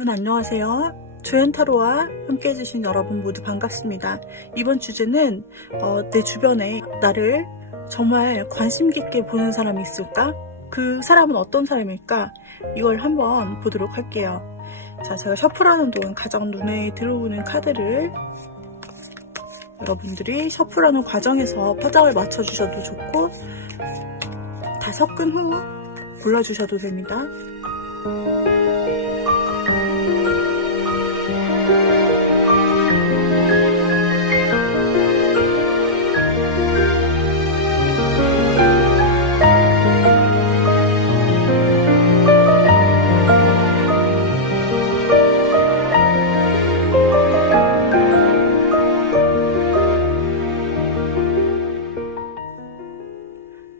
여러분 안녕하세요. 조연타로와 함께 해주신 여러분 모두 반갑습니다. 이번 주제는 내 주변에 나를 정말 관심 깊게 보는 사람이 있을까? 그 사람은 어떤 사람일까? 이걸 한번 보도록 할게요. 자, 제가 셔플하는 동안 가장 눈에 들어오는 카드를 여러분들이 셔플하는 과정에서 포장을 맞춰주셔도 좋고 다 섞은 후 골라주셔도 됩니다.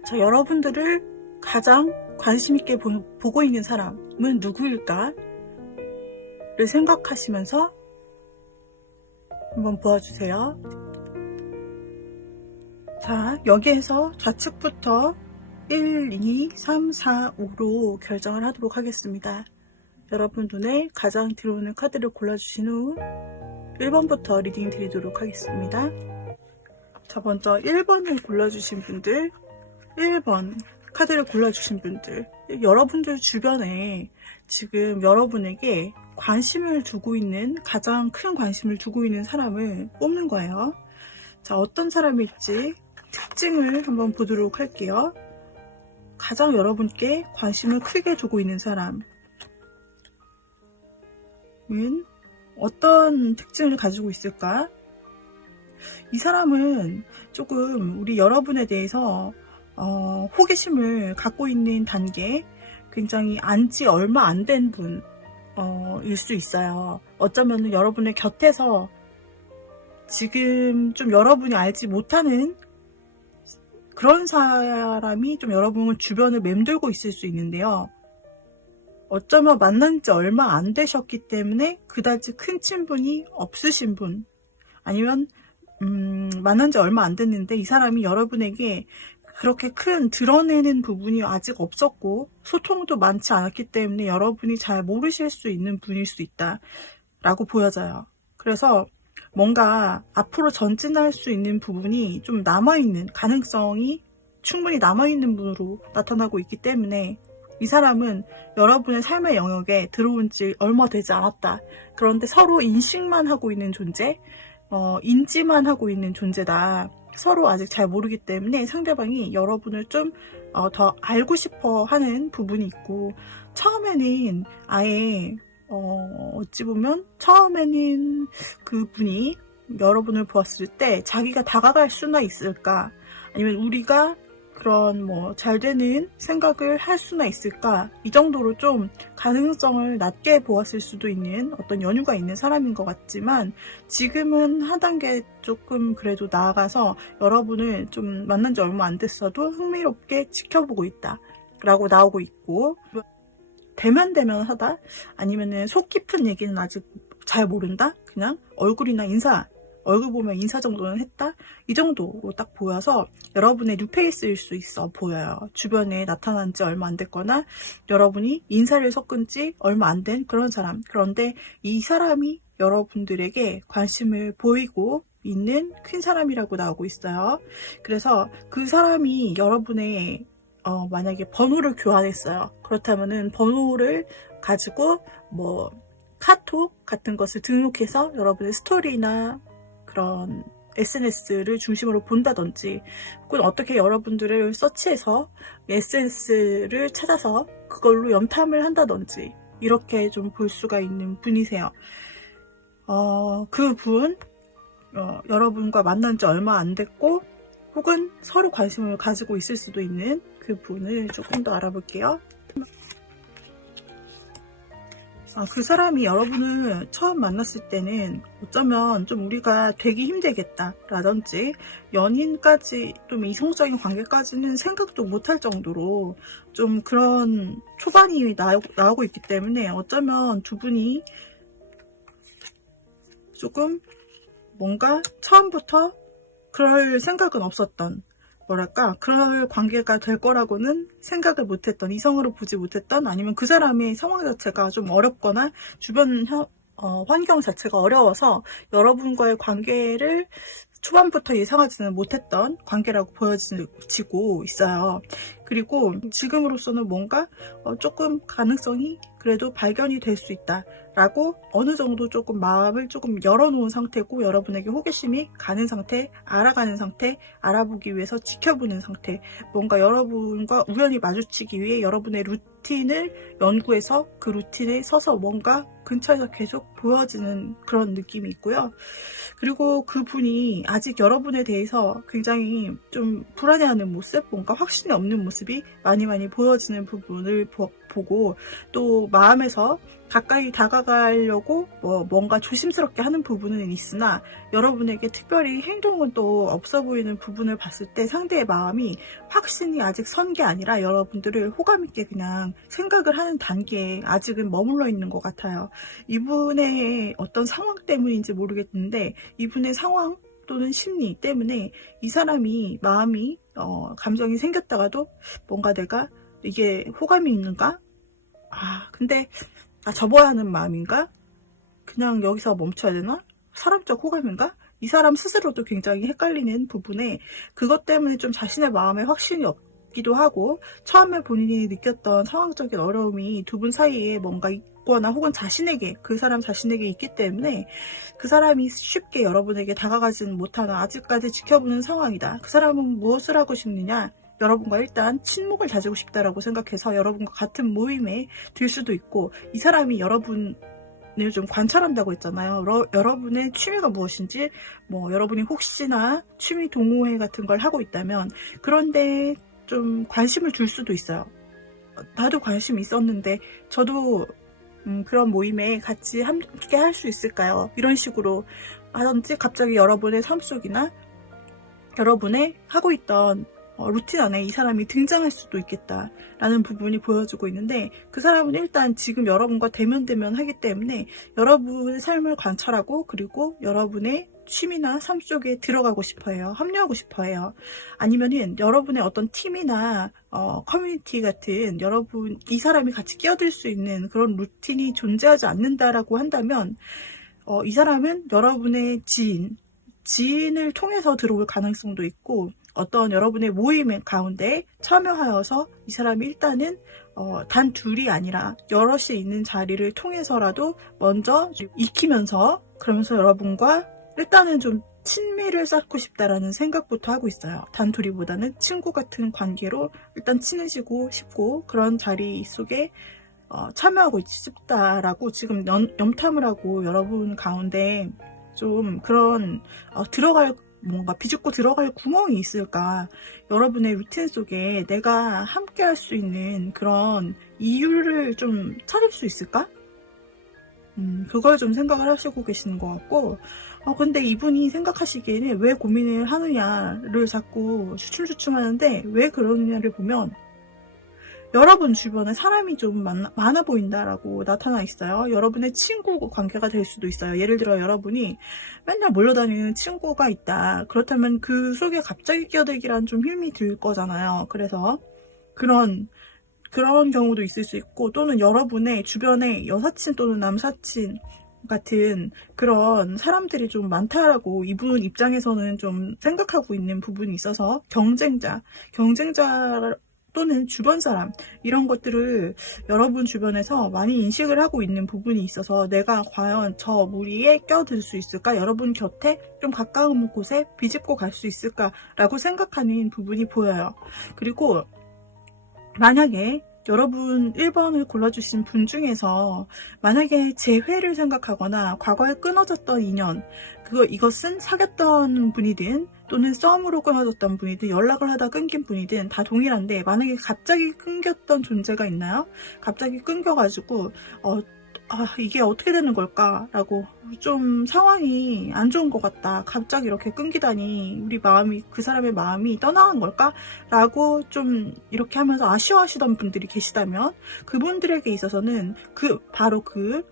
자, 여러분들을 가장 관심 있게 보고 있는 사람은 누구일까? 를 생각하시면서 한번 보아주세요. 자, 여기에서 좌측부터 1, 2, 3, 4, 5로 결정을 하도록 하겠습니다. 여러분 눈에 가장 들어오는 카드를 골라주신 후 1번부터 리딩 드리도록 하겠습니다. 자, 먼저 1번을 골라주신 분들, 1번 카드를 골라주신 분들, 여러분들 주변에 지금 여러분에게 관심을 두고 있는, 가장 큰 관심을 두고 있는 사람을 뽑는 거예요. 자, 어떤 사람일지 특징을 한번 보도록 할게요. 가장 여러분께 관심을 크게 두고 있는 사람은 어떤 특징을 가지고 있을까? 이 사람은 조금 우리 여러분에 대해서 호기심을 갖고 있는 단계, 굉장히 안지 얼마 안 된 분일 수 있어요. 어쩌면 여러분의 곁에서 지금 좀 여러분이 알지 못하는 그런 사람이 좀 여러분 주변을 맴돌고 있을 수 있는데요. 어쩌면 만난 지 얼마 안 되셨기 때문에 그다지 큰 친분이 없으신 분, 아니면 만난 지 얼마 안 됐는데 이 사람이 여러분에게 그렇게 큰 드러내는 부분이 아직 없었고 소통도 많지 않았기 때문에 여러분이 잘 모르실 수 있는 분일 수 있다 라고 보여져요. 그래서 뭔가 앞으로 전진할 수 있는 부분이 좀 남아있는, 가능성이 충분히 남아있는 분으로 나타나고 있기 때문에 이 사람은 여러분의 삶의 영역에 들어온 지 얼마 되지 않았다. 그런데 서로 인식만 하고 있는 존재, 인지만 하고 있는 존재다. 서로 아직 잘 모르기 때문에 상대방이 여러분을 좀 더 알고 싶어 하는 부분이 있고, 처음에는 아예 어찌 보면 처음에는 그분이 여러분을 보았을 때 자기가 다가갈 수나 있을까, 아니면 우리가 그런 잘 되는 생각을 할 수나 있을까, 이 정도로 좀 가능성을 낮게 보았을 수도 있는 어떤 연유가 있는 사람인 것 같지만, 지금은 한 단계 조금 그래도 나아가서 여러분을 좀 만난 지 얼마 안 됐어도 흥미롭게 지켜보고 있다 라고 나오고 있고, 대면하다, 아니면은 속 깊은 얘기는 아직 잘 모른다, 그냥 얼굴이나 얼굴 보면 인사 정도는 했다, 이 정도로 딱 보여서 여러분의 뉴페이스일 수 있어 보여요. 주변에 나타난 지 얼마 안 됐거나 여러분이 인사를 섞은 지 얼마 안 된 그런 사람. 그런데 이 사람이 여러분들에게 관심을 보이고 있는 큰 사람이라고 나오고 있어요. 그래서 그 사람이 여러분의 만약에 번호를 교환했어요. 그렇다면은 번호를 가지고 카톡 같은 것을 등록해서 여러분의 스토리나 그런 SNS를 중심으로 본다든지, 혹은 어떻게 여러분들을 서치해서 SNS를 찾아서 그걸로 염탐을 한다든지, 이렇게 좀 볼 수가 있는 분이세요. 그 분, 여러분과 만난 지 얼마 안 됐고, 혹은 서로 관심을 가지고 있을 수도 있는 그 분을 조금 더 알아볼게요. 그 사람이 여러분을 처음 만났을 때는 어쩌면 좀 우리가 되기 힘들겠다 라든지, 연인까지 좀 이성적인 관계까지는 생각도 못할 정도로 좀 그런 초반이 나오고 있기 때문에, 어쩌면 두 분이 조금 뭔가 처음부터 그럴 생각은 없었던, 뭐랄까 그럴 관계가 될 거라고는 생각을 못했던, 이성으로 보지 못했던, 아니면 그 사람의 상황 자체가 좀 어렵거나 주변 환경 자체가 어려워서 여러분과의 관계를 초반부터 예상하지는 못했던 관계라고 보여지고 있어요. 그리고 지금으로서는 뭔가 조금 가능성이 그래도 발견이 될 수 있다 라고 어느 정도 조금 마음을 조금 열어놓은 상태고, 여러분에게 호기심이 가는 상태, 알아가는 상태, 알아보기 위해서 지켜보는 상태, 뭔가 여러분과 우연히 마주치기 위해 여러분의 루틴을 연구해서 그 루틴에 서서 뭔가 근처에서 계속 보여지는 그런 느낌이 있고요. 그리고 그분이 아직 여러분에 대해서 굉장히 좀 불안해하는 모습, 뭔가 확신이 없는 모습이 많이 보여지는 부분을 보고, 또 마음에서 가까이 다가가려고 뭔가 조심스럽게 하는 부분은 있으나 여러분에게 특별히 행동은 또 없어 보이는 부분을 봤을 때 상대의 마음이 확신이 아직 선 게 아니라 여러분들을 호감 있게 그냥 생각을 하는 단계에 아직은 머물러 있는 것 같아요. 이분의 어떤 상황 때문인지 모르겠는데, 이분의 상황 또는 심리 때문에 이 사람이 마음이 감정이 생겼다가도 뭔가 내가 이게 호감이 있는가? 근데 접어야 하는 마음인가? 그냥 여기서 멈춰야 되나? 사람적 호감인가? 이 사람 스스로도 굉장히 헷갈리는 부분에 그것 때문에 좀 자신의 마음에 확신이 없기도 하고, 처음에 본인이 느꼈던 상황적인 어려움이 두 분 사이에 뭔가 있거나 혹은 자신에게, 그 사람 자신에게 있기 때문에 그 사람이 쉽게 여러분에게 다가가지는 못하는, 아직까지 지켜보는 상황이다. 그 사람은 무엇을 하고 싶느냐? 여러분과 일단 친목을 다지고 싶다라고 생각해서 여러분과 같은 모임에 들 수도 있고, 이 사람이 여러분을 좀 관찰한다고 했잖아요. 여러분의 취미가 무엇인지, 여러분이 혹시나 취미 동호회 같은 걸 하고 있다면 그런데 좀 관심을 줄 수도 있어요. 나도 관심이 있었는데 저도 그런 모임에 같이 함께 할 수 있을까요? 이런 식으로 하든지, 갑자기 여러분의 삶 속이나 여러분의 하고 있던 루틴 안에 이 사람이 등장할 수도 있겠다라는 부분이 보여주고 있는데, 그 사람은 일단 지금 여러분과 대면대면 하기 때문에 여러분의 삶을 관찰하고, 그리고 여러분의 취미나 삶 속에 들어가고 싶어해요. 합류하고 싶어해요. 아니면은 여러분의 어떤 팀이나 커뮤니티 같은 이 사람이 같이 끼어들 수 있는 그런 루틴이 존재하지 않는다라고 한다면 이 사람은 여러분의 지인을 통해서 들어올 가능성도 있고, 어떤 여러분의 모임 가운데 참여하여서 이 사람이 일단은 단 둘이 아니라 여럿이 있는 자리를 통해서라도 먼저 익히면서, 그러면서 여러분과 일단은 좀 친미를 쌓고 싶다라는 생각부터 하고 있어요. 단둘이보다는 친구 같은 관계로 일단 친해지고 싶고, 그런 자리 속에 참여하고 싶다라고 지금 염탐을 하고, 여러분 가운데 좀 그런 뭔가 비집고 들어갈 구멍이 있을까? 여러분의 루틴 속에 내가 함께 할 수 있는 그런 이유를 좀 찾을 수 있을까? 그걸 좀 생각을 하시고 계시는 것 같고, 근데 이분이 생각하시기에는 왜 고민을 하느냐를 자꾸 주춤주춤 하는데, 왜 그러느냐를 보면 여러분 주변에 사람이 좀 많아 보인다라고 나타나 있어요. 여러분의 친구 관계가 될 수도 있어요. 예를 들어 여러분이 맨날 몰려다니는 친구가 있다. 그렇다면 그 속에 갑자기 끼어들기란 좀 힘이 들 거잖아요. 그래서 그런 경우도 있을 수 있고, 또는 여러분의 주변에 여사친 또는 남사친 같은 그런 사람들이 좀 많다라고 이분 입장에서는 좀 생각하고 있는 부분이 있어서, 경쟁자 또는 주변 사람, 이런 것들을 여러분 주변에서 많이 인식을 하고 있는 부분이 있어서, 내가 과연 저 무리에 껴들 수 있을까? 여러분 곁에 좀 가까운 곳에 비집고 갈 수 있을까라고 생각하는 부분이 보여요. 그리고 만약에 여러분 1번을 골라주신 분 중에서 만약에 재회를 생각하거나 과거에 끊어졌던 인연, 이것은 사귀었던 분이든 또는 썸으로 끊어졌던 분이든 연락을 하다 끊긴 분이든 다 동일한데, 만약에 갑자기 끊겼던 존재가 있나요? 갑자기 끊겨가지고 이게 어떻게 되는 걸까라고, 좀 상황이 안 좋은 것 같다, 갑자기 이렇게 끊기다니 그 사람의 마음이 떠나간 걸까? 라고 좀 이렇게 하면서 아쉬워하시던 분들이 계시다면, 그분들에게 있어서는 바로 그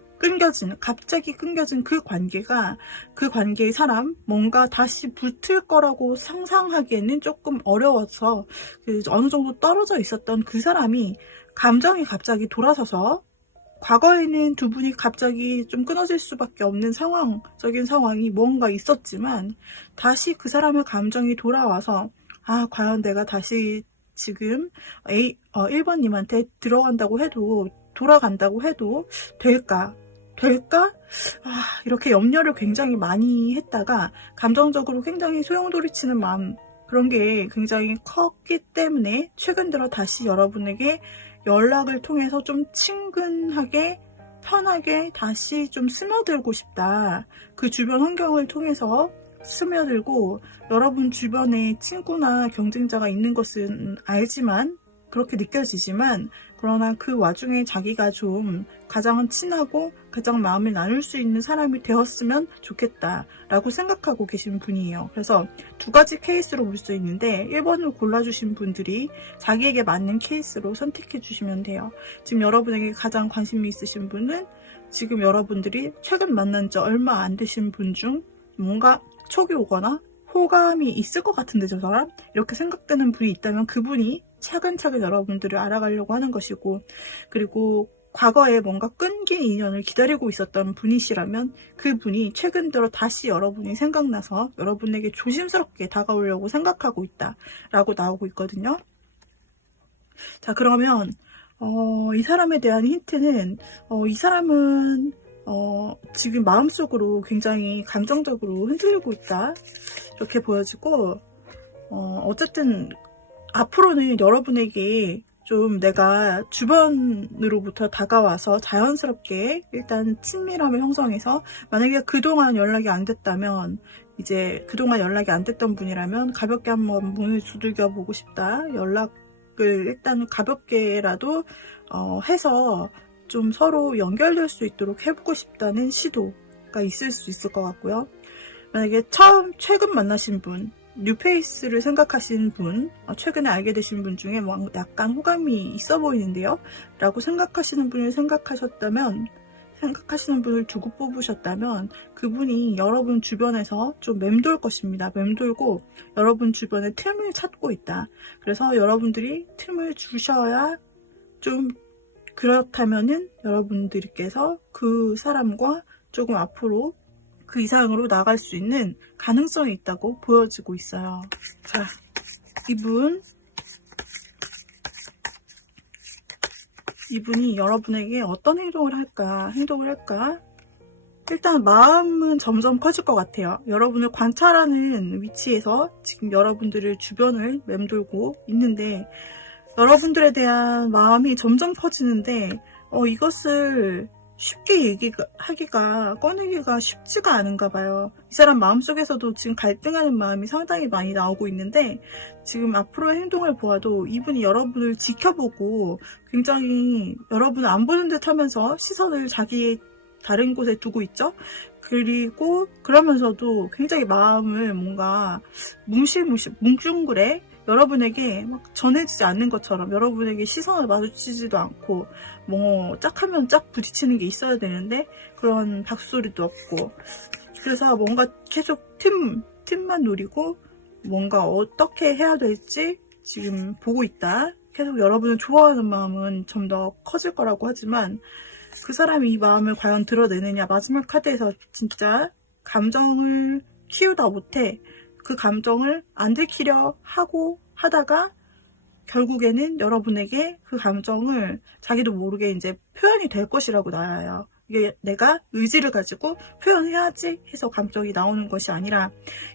갑자기 끊겨진 그 관계의 사람, 뭔가 다시 붙을 거라고 상상하기에는 조금 어려워서 어느 정도 떨어져 있었던 그 사람이 감정이 갑자기 돌아서서, 과거에는 두 분이 갑자기 좀 끊어질 수밖에 없는 상황적인 상황이 뭔가 있었지만, 다시 그 사람의 감정이 돌아와서, 과연 내가 다시 지금 1번님한테 돌아간다고 해도 될까? 이렇게 염려를 굉장히 많이 했다가 감정적으로 굉장히 소용돌이치는 마음, 그런 게 굉장히 컸기 때문에 최근 들어 다시 여러분에게 연락을 통해서 좀 친근하게, 편하게 다시 좀 스며들고 싶다. 그 주변 환경을 통해서 스며들고, 여러분 주변에 친구나 경쟁자가 있는 것은 알지만, 그렇게 느껴지지만, 그러나 그 와중에 자기가 좀 가장 친하고 가장 마음을 나눌 수 있는 사람이 되었으면 좋겠다라고 생각하고 계신 분이에요. 그래서 두 가지 케이스로 볼 수 있는데, 1번을 골라주신 분들이 자기에게 맞는 케이스로 선택해 주시면 돼요. 지금 여러분에게 가장 관심이 있으신 분은 지금 여러분들이 최근 만난 지 얼마 안 되신 분 중 뭔가 촉이 오거나 호감이 있을 것 같은데 저 사람? 이렇게 생각되는 분이 있다면 그분이 차근차근 여러분들을 알아가려고 하는 것이고, 그리고 과거에 뭔가 끊긴 인연을 기다리고 있었던 분이시라면 그분이 최근 들어 다시 여러분이 생각나서 여러분에게 조심스럽게 다가오려고 생각하고 있다 라고 나오고 있거든요. 자, 그러면 이 사람에 대한 힌트는, 이 사람은 지금 마음속으로 굉장히 감정적으로 흔들리고 있다, 이렇게 보여지고, 어쨌든 앞으로는 여러분에게 좀 내가 주변으로부터 다가와서 자연스럽게 일단 친밀함을 형성해서, 만약에 그동안 연락이 안 됐다면, 이제 그동안 연락이 안 됐던 분이라면 가볍게 한번 문을 두들겨 보고 싶다, 연락을 일단 가볍게라도 해서 좀 서로 연결될 수 있도록 해보고 싶다는 시도가 있을 수 있을 것 같고요. 만약에 최근 만나신 분, 뉴페이스를 생각하신 분, 최근에 알게 되신 분 중에 약간 호감이 있어 보이는데요 라고 생각하시는 분을 생각하시는 분을 두고 뽑으셨다면 그분이 여러분 주변에서 좀 맴돌 것입니다. 맴돌고 여러분 주변에 틈을 찾고 있다. 그래서 여러분들이 틈을 주셔야, 좀 그렇다면은 여러분들께서 그 사람과 조금 앞으로 그 이상으로 나갈 수 있는 가능성이 있다고 보여지고 있어요. 자, 이분이 여러분에게 어떤 행동을 할까? 일단 마음은 점점 커질 것 같아요. 여러분을 관찰하는 위치에서 지금 여러분들의 주변을 맴돌고 있는데, 여러분들에 대한 마음이 점점 커지는데, 이것을 쉽게 꺼내기가 쉽지가 않은가 봐요. 이 사람 마음속에서도 지금 갈등하는 마음이 상당히 많이 나오고 있는데, 지금 앞으로의 행동을 보아도 이분이 여러분을 지켜보고 굉장히 여러분을 안 보는 듯 하면서 시선을 자기의 다른 곳에 두고 있죠. 그리고 그러면서도 굉장히 마음을 뭔가 뭉뚱그레 여러분에게 막 전해지지 않는 것처럼 여러분에게 시선을 마주치지도 않고, 짝하면 짝 부딪히는 게 있어야 되는데 그런 박수소리도 없고, 그래서 뭔가 계속 틈만 노리고 뭔가 어떻게 해야 될지 지금 보고 있다. 계속 여러분을 좋아하는 마음은 좀 더 커질 거라고 하지만, 그 사람이 이 마음을 과연 드러내느냐. 마지막 카드에서 진짜 감정을 키우다 못해 그 감정을 안 들키려 하다가 결국에는 여러분에게 그 감정을 자기도 모르게 이제 표현이 될 것이라고 나와요. 이게 내가 의지를 가지고 표현해야지 해서 감정이 나오는 것이 아니라,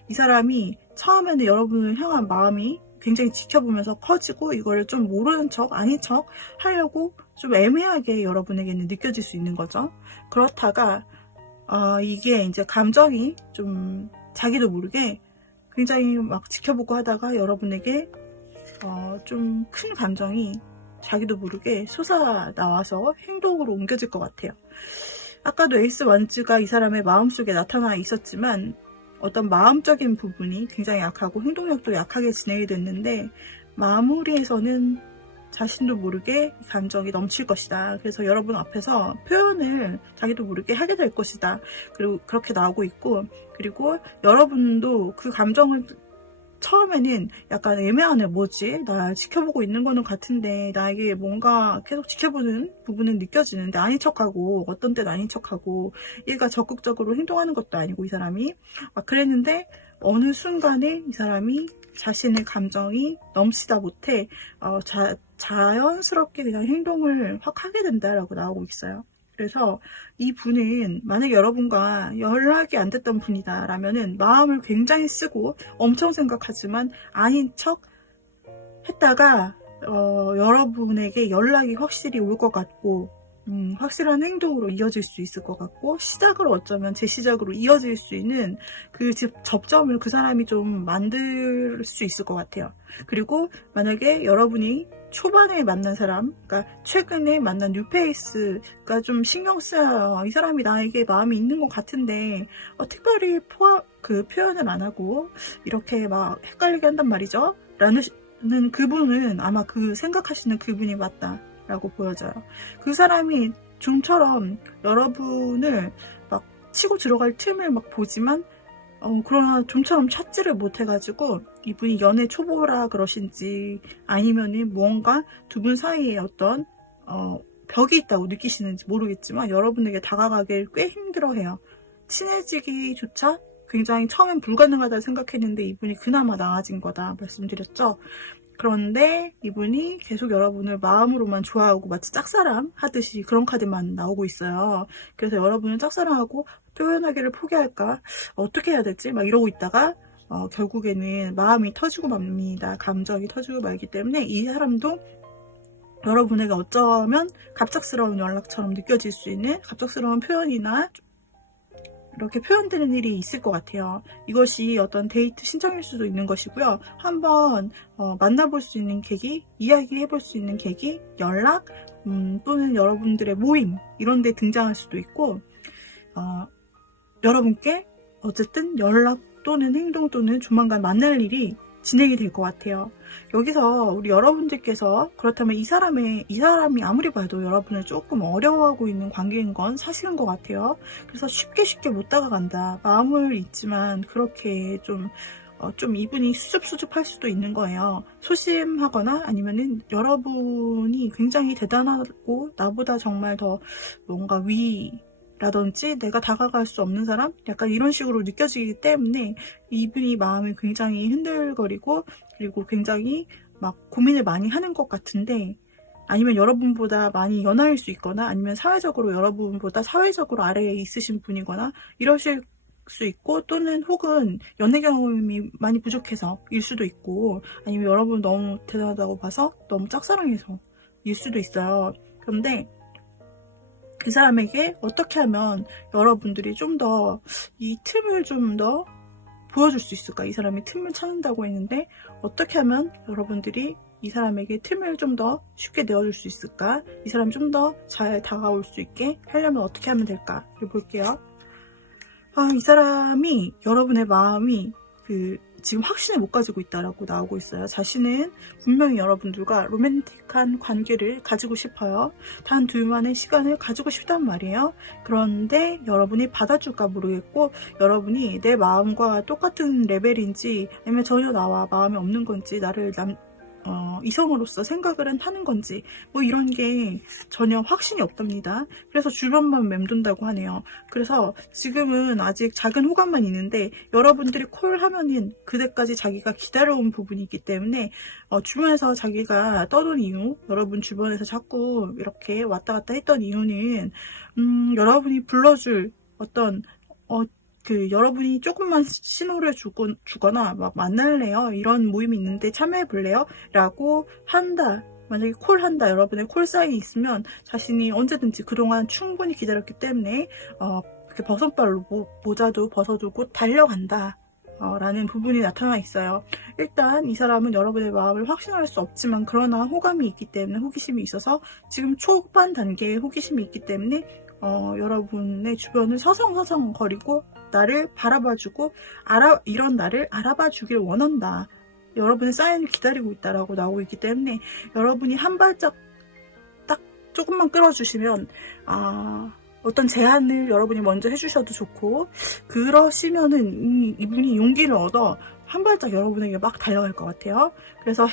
이 사람이 처음에는 여러분을 향한 마음이 굉장히 지켜보면서 커지고, 이거를 좀 모르는 척, 아닌 척 하려고 좀 애매하게 여러분에게는 느껴질 수 있는 거죠. 그렇다가 이게 이제 감정이 좀 자기도 모르게 굉장히 막 지켜보고 하다가 여러분에게 좀 큰 감정이 자기도 모르게 솟아나와서 행동으로 옮겨질 것 같아요. 아까도 에이스 원즈가 이 사람의 마음속에 나타나 있었지만, 어떤 마음적인 부분이 굉장히 약하고 행동력도 약하게 진행이 됐는데, 마무리에서는 자신도 모르게 이 감정이 넘칠 것이다. 그래서 여러분 앞에서 표현을 자기도 모르게 하게 될 것이다. 그리고 그렇게 나오고 있고, 그리고 여러분도 그 감정을 처음에는 약간 애매하네. 뭐지? 나 지켜보고 있는 거는 같은데 나에게 뭔가 계속 지켜보는 부분은 느껴지는데 아닌 척하고, 어떤 때는 아닌 척하고, 얘가 적극적으로 행동하는 것도 아니고 이 사람이 막 그랬는데 어느 순간에 이 사람이 자신의 감정이 넘치다 못해 자연스럽게 그냥 행동을 확 하게 된다라고 나오고 있어요. 그래서 이 분은 만약에 여러분과 연락이 안 됐던 분이다 라면은 마음을 굉장히 쓰고 엄청 생각하지만 아닌 척 했다가 여러분에게 연락이 확실히 올 것 같고 확실한 행동으로 이어질 수 있을 것 같고, 시작으로 어쩌면 재시작으로 이어질 수 있는 그 접점을 그 사람이 좀 만들 수 있을 것 같아요. 그리고 만약에 여러분이 초반에 만난 사람, 그러니까 최근에 만난 뉴페이스가 좀 신경 쓰여요. 이 사람이 나에게 마음이 있는 것 같은데 특별히 표현을 안 하고 이렇게 막 헷갈리게 한단 말이죠. 라는 그분은 아마 그 생각하시는 그분이 맞다 라고 보여져요. 그 사람이 좀처럼 여러분을 막 치고 들어갈 틈을 막 보지만 그러나 좀처럼 찾지를 못해가지고 이분이 연애 초보라 그러신지 아니면은 뭔가 두 분 사이에 어떤 벽이 있다고 느끼시는지 모르겠지만 여러분에게 다가가길 꽤 힘들어해요. 친해지기조차 굉장히 처음엔 불가능하다 생각했는데 이분이 그나마 나아진 거다 말씀드렸죠. 그런데 이분이 계속 여러분을 마음으로만 좋아하고 마치 짝사랑 하듯이 그런 카드만 나오고 있어요. 그래서 여러분은 짝사랑하고 표현하기를 포기할까? 어떻게 해야 되지? 막 이러고 있다가 결국에는 마음이 터지고 맙니다. 감정이 터지고 말기 때문에 이 사람도 여러분에게 어쩌면 갑작스러운 연락처럼 느껴질 수 있는 갑작스러운 표현이나 이렇게 표현되는 일이 있을 것 같아요. 이것이 어떤 데이트 신청일 수도 있는 것이고요. 한번 만나볼 수 있는 계기, 이야기해볼 수 있는 계기, 연락 또는 여러분들의 모임 이런 데 등장할 수도 있고 여러분께 어쨌든 연락 또는 행동 또는 조만간 만날 일이 진행이 될 것 같아요. 여기서 우리 여러분들께서 그렇다면 이 사람이 아무리 봐도 여러분을 조금 어려워하고 있는 관계인 건 사실인 것 같아요. 그래서 쉽게 못 다가간다. 마음을 잊지만 그렇게 좀 이분이 수줍수줍할 수도 있는 거예요. 소심하거나 아니면은 여러분이 굉장히 대단하고 나보다 정말 더 뭔가 라든지 내가 다가갈 수 없는 사람? 약간 이런 식으로 느껴지기 때문에 이분이 마음이 굉장히 흔들거리고 그리고 굉장히 막 고민을 많이 하는 것 같은데 아니면 여러분보다 많이 연하일 수 있거나 아니면 사회적으로 여러분보다 사회적으로 아래에 있으신 분이거나 이러실 수 있고 또는 혹은 연애 경험이 많이 부족해서 일 수도 있고 아니면 여러분 너무 대단하다고 봐서 너무 짝사랑해서 일 수도 있어요. 그런데 그 사람에게 어떻게 하면 여러분들이 좀 더 이 틈을 좀 더 보여줄 수 있을까? 이 사람이 틈을 찾는다고 했는데 어떻게 하면 여러분들이 이 사람에게 틈을 좀 더 쉽게 내어줄 수 있을까? 이 사람이 좀 더 잘 다가올 수 있게 하려면 어떻게 하면 될까? 볼게요. 이 사람이 여러분의 마음이 지금 확신을 못 가지고 있다라고 나오고 있어요. 자신은 분명히 여러분들과 로맨틱한 관계를 가지고 싶어요. 단 둘만의 시간을 가지고 싶단 말이에요. 그런데 여러분이 받아줄까 모르겠고 여러분이 내 마음과 똑같은 레벨인지 아니면 전혀 나와 마음이 없는 건지 나를 이성으로서 생각을 하는 건지 뭐 이런 게 전혀 확신이 없답니다. 그래서 주변만 맴돈다고 하네요. 그래서 지금은 아직 작은 호감만 있는데 여러분들이 콜하면은 그때까지 자기가 기다려온 부분이 있기 때문에 주변에서 자기가 떠돈 이유, 여러분 주변에서 자꾸 이렇게 왔다 갔다 했던 이유는 여러분이 불러줄 어떤 여러분이 조금만 신호를 주거나 막 만날래요? 이런 모임이 있는데 참여해볼래요? 라고 한다. 만약에 콜한다. 여러분의 콜 사인이 있으면 자신이 언제든지 그동안 충분히 기다렸기 때문에 이렇게 버선발로 모자도 벗어두고 달려간다. 라는 부분이 나타나 있어요. 일단 이 사람은 여러분의 마음을 확신할 수 없지만 그러나 호감이 있기 때문에 호기심이 있어서 지금 초반 단계에 호기심이 있기 때문에 여러분의 주변을 서성거리고 나를 바라봐주고 이런 나를 알아봐주길 원한다 여러분의 사인을 기다리고 있다라고 나오고 있기 때문에 여러분이 한 발짝 딱 조금만 끌어주시면 어떤 제안을 여러분이 먼저 해주셔도 좋고, 그러시면은 이분이 용기를 얻어 한 발짝 여러분에게 막 달려갈 것 같아요. 그래서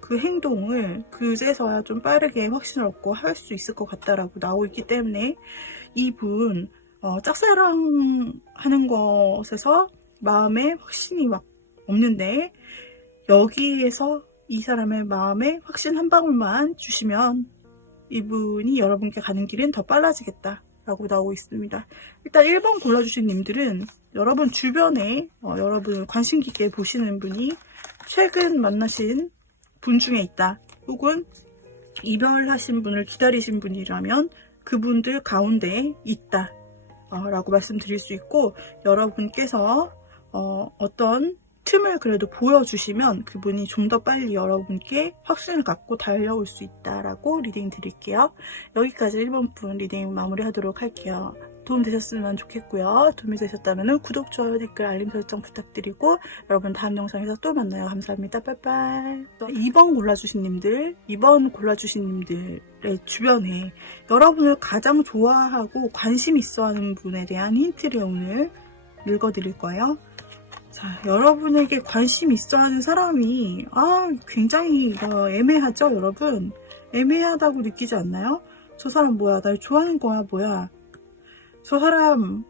그 행동을 그제서야 좀 빠르게 확신을 얻고 할 수 있을 것 같다라고 나오고 있기 때문에 이분 짝사랑하는 것에서 마음에 확신이 막 없는데, 여기에서 이 사람의 마음에 확신 한 방울만 주시면 이분이 여러분께 가는 길은 더 빨라지겠다 라고 나오고 있습니다. 일단 1번 골라주신 님들은 여러분 주변에 여러분을 관심 깊게 보시는 분이 최근 만나신 분 중에 있다, 혹은 이별하신 분을 기다리신 분이라면 그분들 가운데 있다 라고 말씀드릴 수 있고, 여러분께서 어떤 틈을 그래도 보여주시면 그분이 좀 더 빨리 여러분께 확신을 갖고 달려올 수 있다라고 리딩 드릴게요. 여기까지 1번 분 리딩 마무리하도록 할게요. 도움 되셨으면 좋겠고요. 도움이 되셨다면 구독, 좋아요, 댓글, 알림 설정 부탁드리고 여러분 다음 영상에서 또 만나요. 감사합니다. 빠이빠이. 2번 골라주신 님들의 주변에 여러분을 가장 좋아하고 관심 있어 하는 분에 대한 힌트를 오늘 읽어드릴 거예요. 자, 여러분에게 관심 있어 하는 사람이 굉장히 애매하죠, 여러분? 애매하다고 느끼지 않나요? 저 사람 뭐야? 날 좋아하는 거야, 뭐야? 저 사람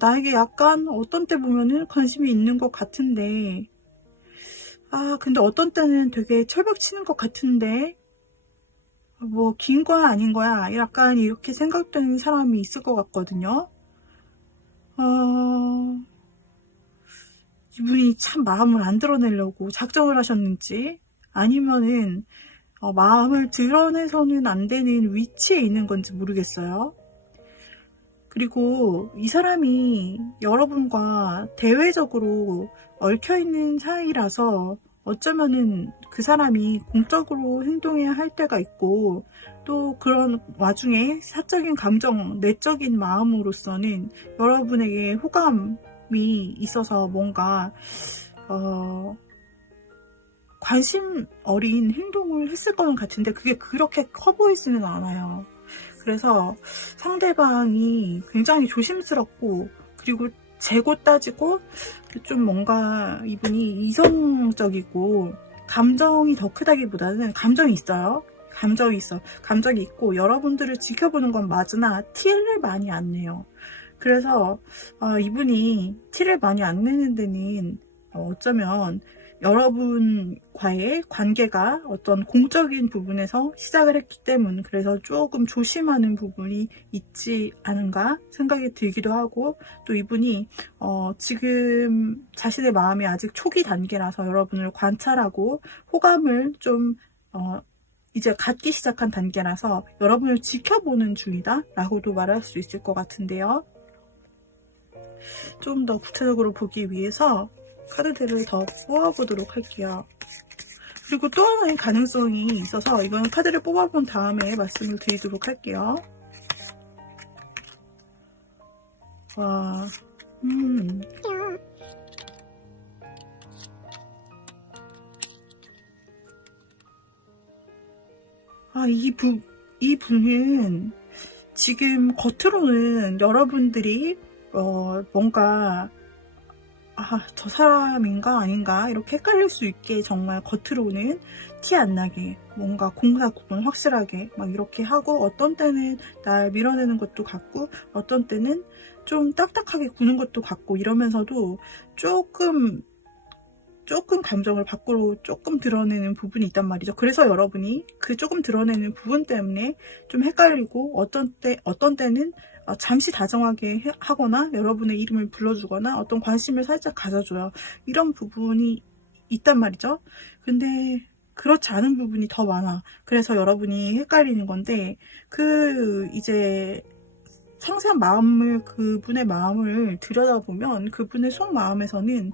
나에게 약간 어떤 때 보면은 관심이 있는 것 같은데, 근데 어떤 때는 되게 철벽 치는 것 같은데, 뭐 긴 거야 아닌 거야? 약간 이렇게 생각되는 사람이 있을 것 같거든요. 이분이 참 마음을 안 드러내려고 작정을 하셨는지, 아니면은 마음을 드러내서는 안 되는 위치에 있는 건지 모르겠어요. 그리고 이 사람이 여러분과 대외적으로 얽혀있는 사이라서 어쩌면은 그 사람이 공적으로 행동해야 할 때가 있고, 또 그런 와중에 사적인 감정, 내적인 마음으로서는 여러분에게 호감이 있어서 뭔가 관심 어린 행동을 했을 것 같은데 그게 그렇게 커 보이지는 않아요. 그래서 상대방이 굉장히 조심스럽고, 그리고 재고 따지고 좀 뭔가 이분이 이성적이고 감정이 더 크다기보다는 감정이 있어요. 감정이 있고 여러분들을 지켜보는 건 맞으나 티를 많이 안 내요. 그래서 이분이 티를 많이 안 내는 데는 어쩌면 여러분과의 관계가 어떤 공적인 부분에서 시작을 했기 때문, 그래서 조금 조심하는 부분이 있지 않은가 생각이 들기도 하고, 또 이분이 지금 자신의 마음이 아직 초기 단계라서 여러분을 관찰하고 호감을 좀 이제 갖기 시작한 단계라서 여러분을 지켜보는 중이다 라고도 말할 수 있을 것 같은데요. 좀 더 구체적으로 보기 위해서 카드들을 더 뽑아보도록 할게요. 그리고 또 하나의 가능성이 있어서 이건 카드를 뽑아본 다음에 말씀을 드리도록 할게요. 와, 이 분은 지금 겉으로는 여러분들이 뭔가 저 사람인가 아닌가 이렇게 헷갈릴 수 있게 정말 겉으로는 티 안 나게 뭔가 공사 구분 확실하게 막 이렇게 하고, 어떤 때는 날 밀어내는 것도 같고 어떤 때는 좀 딱딱하게 구는 것도 같고, 이러면서도 조금 감정을 밖으로 조금 드러내는 부분이 있단 말이죠. 그래서 여러분이 그 조금 드러내는 부분 때문에 좀 헷갈리고, 어떤 때는 잠시 다정하게 하거나 여러분의 이름을 불러주거나 어떤 관심을 살짝 가져줘요. 이런 부분이 있단 말이죠. 근데 그렇지 않은 부분이 더 많아. 그래서 여러분이 헷갈리는 건데, 이제 상세한 그분의 마음을 들여다보면 그분의 속마음에서는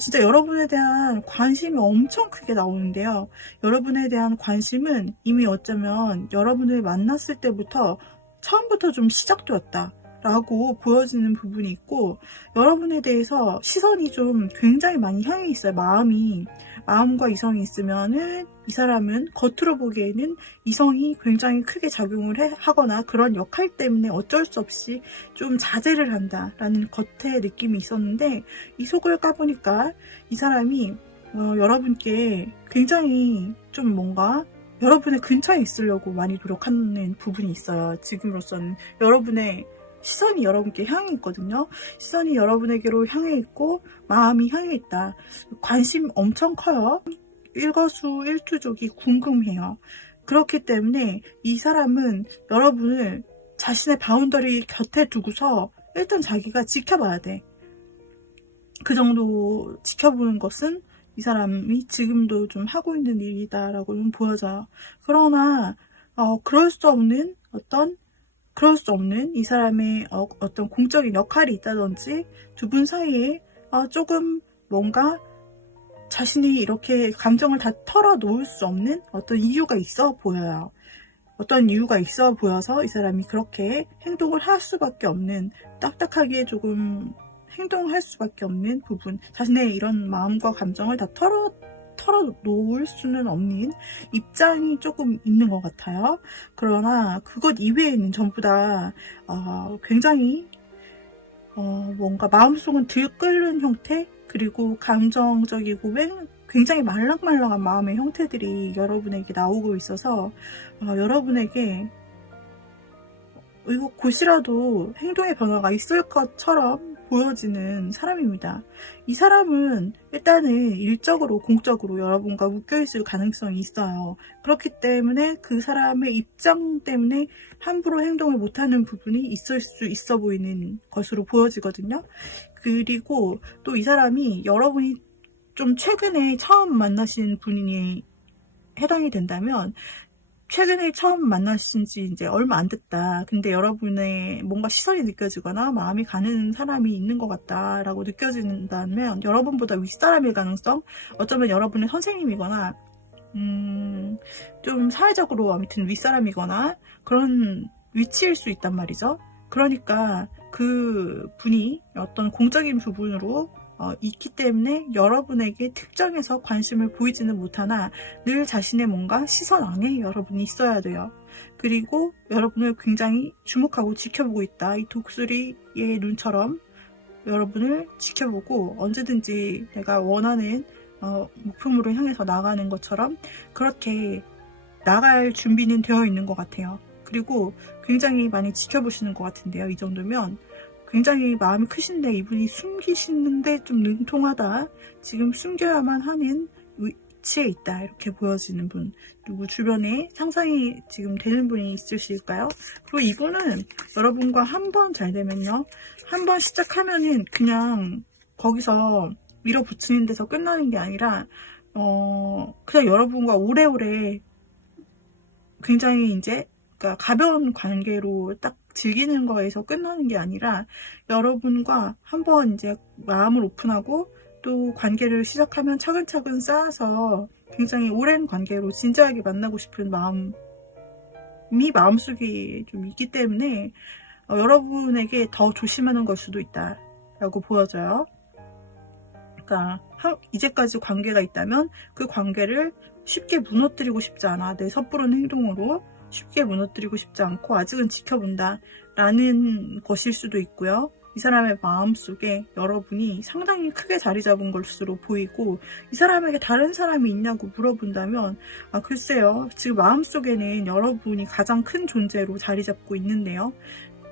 진짜 여러분에 대한 관심이 엄청 크게 나오는데요. 여러분에 대한 관심은 이미 어쩌면 여러분을 만났을 때부터 처음부터 좀 시작되었다 라고 보여지는 부분이 있고, 여러분에 대해서 시선이 좀 굉장히 많이 향해 있어요. 마음이 마음과 이성이 있으면은 이 사람은 겉으로 보기에는 이성이 굉장히 크게 작용을 하거나 그런 역할 때문에 어쩔 수 없이 좀 자제를 한다라는 겉의 느낌이 있었는데, 이 속을 까보니까 이 사람이 여러분께 굉장히 좀 뭔가 여러분의 근처에 있으려고 많이 노력하는 부분이 있어요. 지금으로서는 여러분의 시선이 여러분께 향해 있거든요. 시선이 여러분에게로 향해 있고 마음이 향해 있다. 관심 엄청 커요. 일거수일투족이 궁금해요. 그렇기 때문에 이 사람은 여러분을 자신의 바운더리 곁에 두고서 일단 자기가 지켜봐야 돼. 그 정도 지켜보는 것은 이 사람이 지금도 좀 하고 있는 일이다라고 좀 보여져요. 그러나 그럴 수 없는 이 사람의 어떤 공적인 역할이 있다든지 두 분 사이에 조금 뭔가 자신이 이렇게 감정을 다 털어놓을 수 없는 어떤 이유가 있어 보여요. 어떤 이유가 있어 보여서 이 사람이 그렇게 행동을 할 수밖에 없는, 딱딱하게 조금 행동할 수밖에 없는 부분, 자신의 이런 마음과 감정을 다 털어놓을 수는 없는 입장이 조금 있는 것 같아요. 그러나 그것 이외에는 전부 다 굉장히 뭔가 마음속은 들끓는 형태, 그리고 감정적이고 굉장히 말랑말랑한 마음의 형태들이 여러분에게 나오고 있어서 여러분에게 이거 곧이라도 행동의 변화가 있을 것처럼 보여지는 사람입니다. 이 사람은 일단은 일적으로 공적으로 여러분과 묶여있을 가능성이 있어요. 그렇기 때문에 그 사람의 입장 때문에 함부로 행동을 못하는 부분이 있을 수 있어 보이는 것으로 보여지거든요. 그리고 또 이 사람이 여러분이 좀 최근에 처음 만나신 분이 해당이 된다면, 최근에 처음 만나신 지 이제 얼마 안 됐다. 근데 여러분의 뭔가 시선이 느껴지거나 마음이 가는 사람이 있는 것 같다라고 느껴진다면 여러분보다 윗사람일 가능성, 어쩌면 여러분의 선생님이거나 좀 사회적으로 아무튼 윗사람이거나 그런 위치일 수 있단 말이죠. 그러니까 그 분이 어떤 공적인 부분으로 있기 때문에 여러분에게 특정해서 관심을 보이지는 못하나 늘 자신의 뭔가 시선 안에 여러분이 있어야 돼요. 그리고 여러분을 굉장히 주목하고 지켜보고 있다. 이 독수리의 눈처럼 여러분을 지켜보고 언제든지 내가 원하는 목표물을 향해서 나가는 것처럼 그렇게 나갈 준비는 되어 있는 것 같아요. 그리고 굉장히 많이 지켜보시는 것 같은데요. 이 정도면 굉장히 마음이 크신데 이분이 숨기시는데 좀 능통하다, 지금 숨겨야만 하는 위치에 있다, 이렇게 보여지는 분, 누구 주변에 상상이 지금 되는 분이 있으실까요? 그리고 이분은 여러분과 한 번 잘 되면요, 한 번 시작하면은 그냥 거기서 밀어붙이는 데서 끝나는 게 아니라 그냥 여러분과 오래오래 굉장히 이제 그러니까 가벼운 관계로 딱 즐기는 거에서 끝나는 게 아니라 여러분과 한번 이제 마음을 오픈하고 또 관계를 시작하면 차근차근 쌓아서 굉장히 오랜 관계로 진지하게 만나고 싶은 마음이 마음속에 좀 있기 때문에 여러분에게 더 조심하는 걸 수도 있다라고 보여져요. 그러니까 이제까지 관계가 있다면 그 관계를 쉽게 무너뜨리고 싶지 않아. 내 섣부른 행동으로 쉽게 무너뜨리고 싶지 않고 아직은 지켜본다 라는 것일 수도 있고요. 이 사람의 마음속에 여러분이 상당히 크게 자리 잡은 것으로 보이고, 이 사람에게 다른 사람이 있냐고 물어본다면 글쎄요, 지금 마음속에는 여러분이 가장 큰 존재로 자리 잡고 있는데요.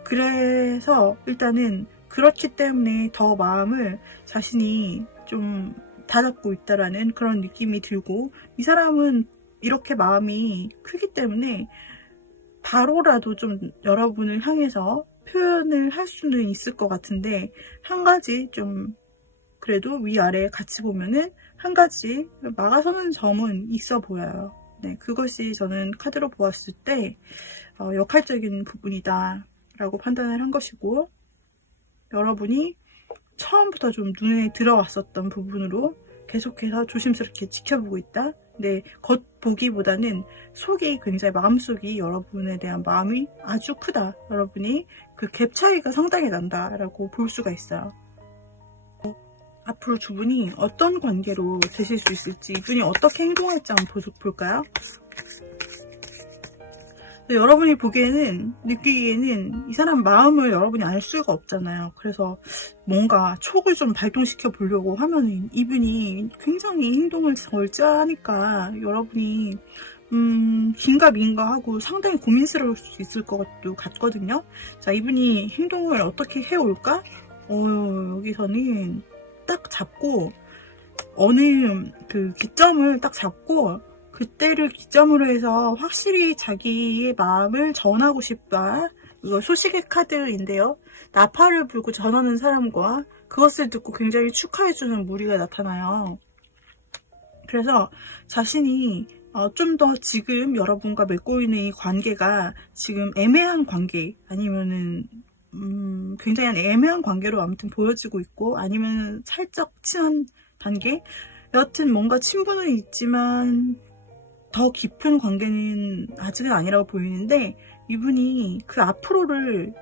그래서 일단은 그렇기 때문에 더 마음을 자신이 좀 다잡고 있다라는 그런 느낌이 들고, 이 사람은 이렇게 마음이 크기 때문에 바로라도 좀 여러분을 향해서 표현을 할 수는 있을 것 같은데, 한 가지 좀 그래도 위아래 같이 보면은 한 가지 막아서는 점은 있어 보여요. 네, 그것이 저는 카드로 보았을 때 역할적인 부분이다 라고 판단을 한 것이고, 여러분이 처음부터 좀 눈에 들어왔었던 부분으로 계속해서 조심스럽게 지켜보고 있다. 네, 겉보기보다는 속이 굉장히, 마음속이 여러분에 대한 마음이 아주 크다. 여러분이 그 갭 차이가 상당히 난다라고 볼 수가 있어요. 앞으로 두 분이 어떤 관계로 되실 수 있을지, 이분이 어떻게 행동할지 한번 볼까요? 여러분이 보기에는, 느끼기에는 이 사람 마음을 여러분이 알 수가 없잖아요. 그래서 뭔가 촉을 좀 발동시켜 보려고 하면은 이분이 굉장히 행동을 절제하니까 여러분이 긴가 민가 하고 상당히 고민스러울 수 있을 것 같거든요. 자, 이분이 행동을 어떻게 해올까? 여기서는 딱 잡고, 어느 그 기점을 딱 잡고, 그때를 기점으로 해서 확실히 자기의 마음을 전하고 싶다. 이거 소식의 카드인데요. 나팔을 불고 전하는 사람과 그것을 듣고 굉장히 축하해주는 무리가 나타나요. 그래서 자신이 좀 더 지금 여러분과 맺고 있는 이 관계가 지금 애매한 관계, 아니면은 굉장히 애매한 관계로 아무튼 보여지고 있고, 아니면 살짝 친한 단계, 여하튼 뭔가 친분은 있지만 더 깊은 관계는 아직은 아니라고 보이는데, 이분이 그 앞으로의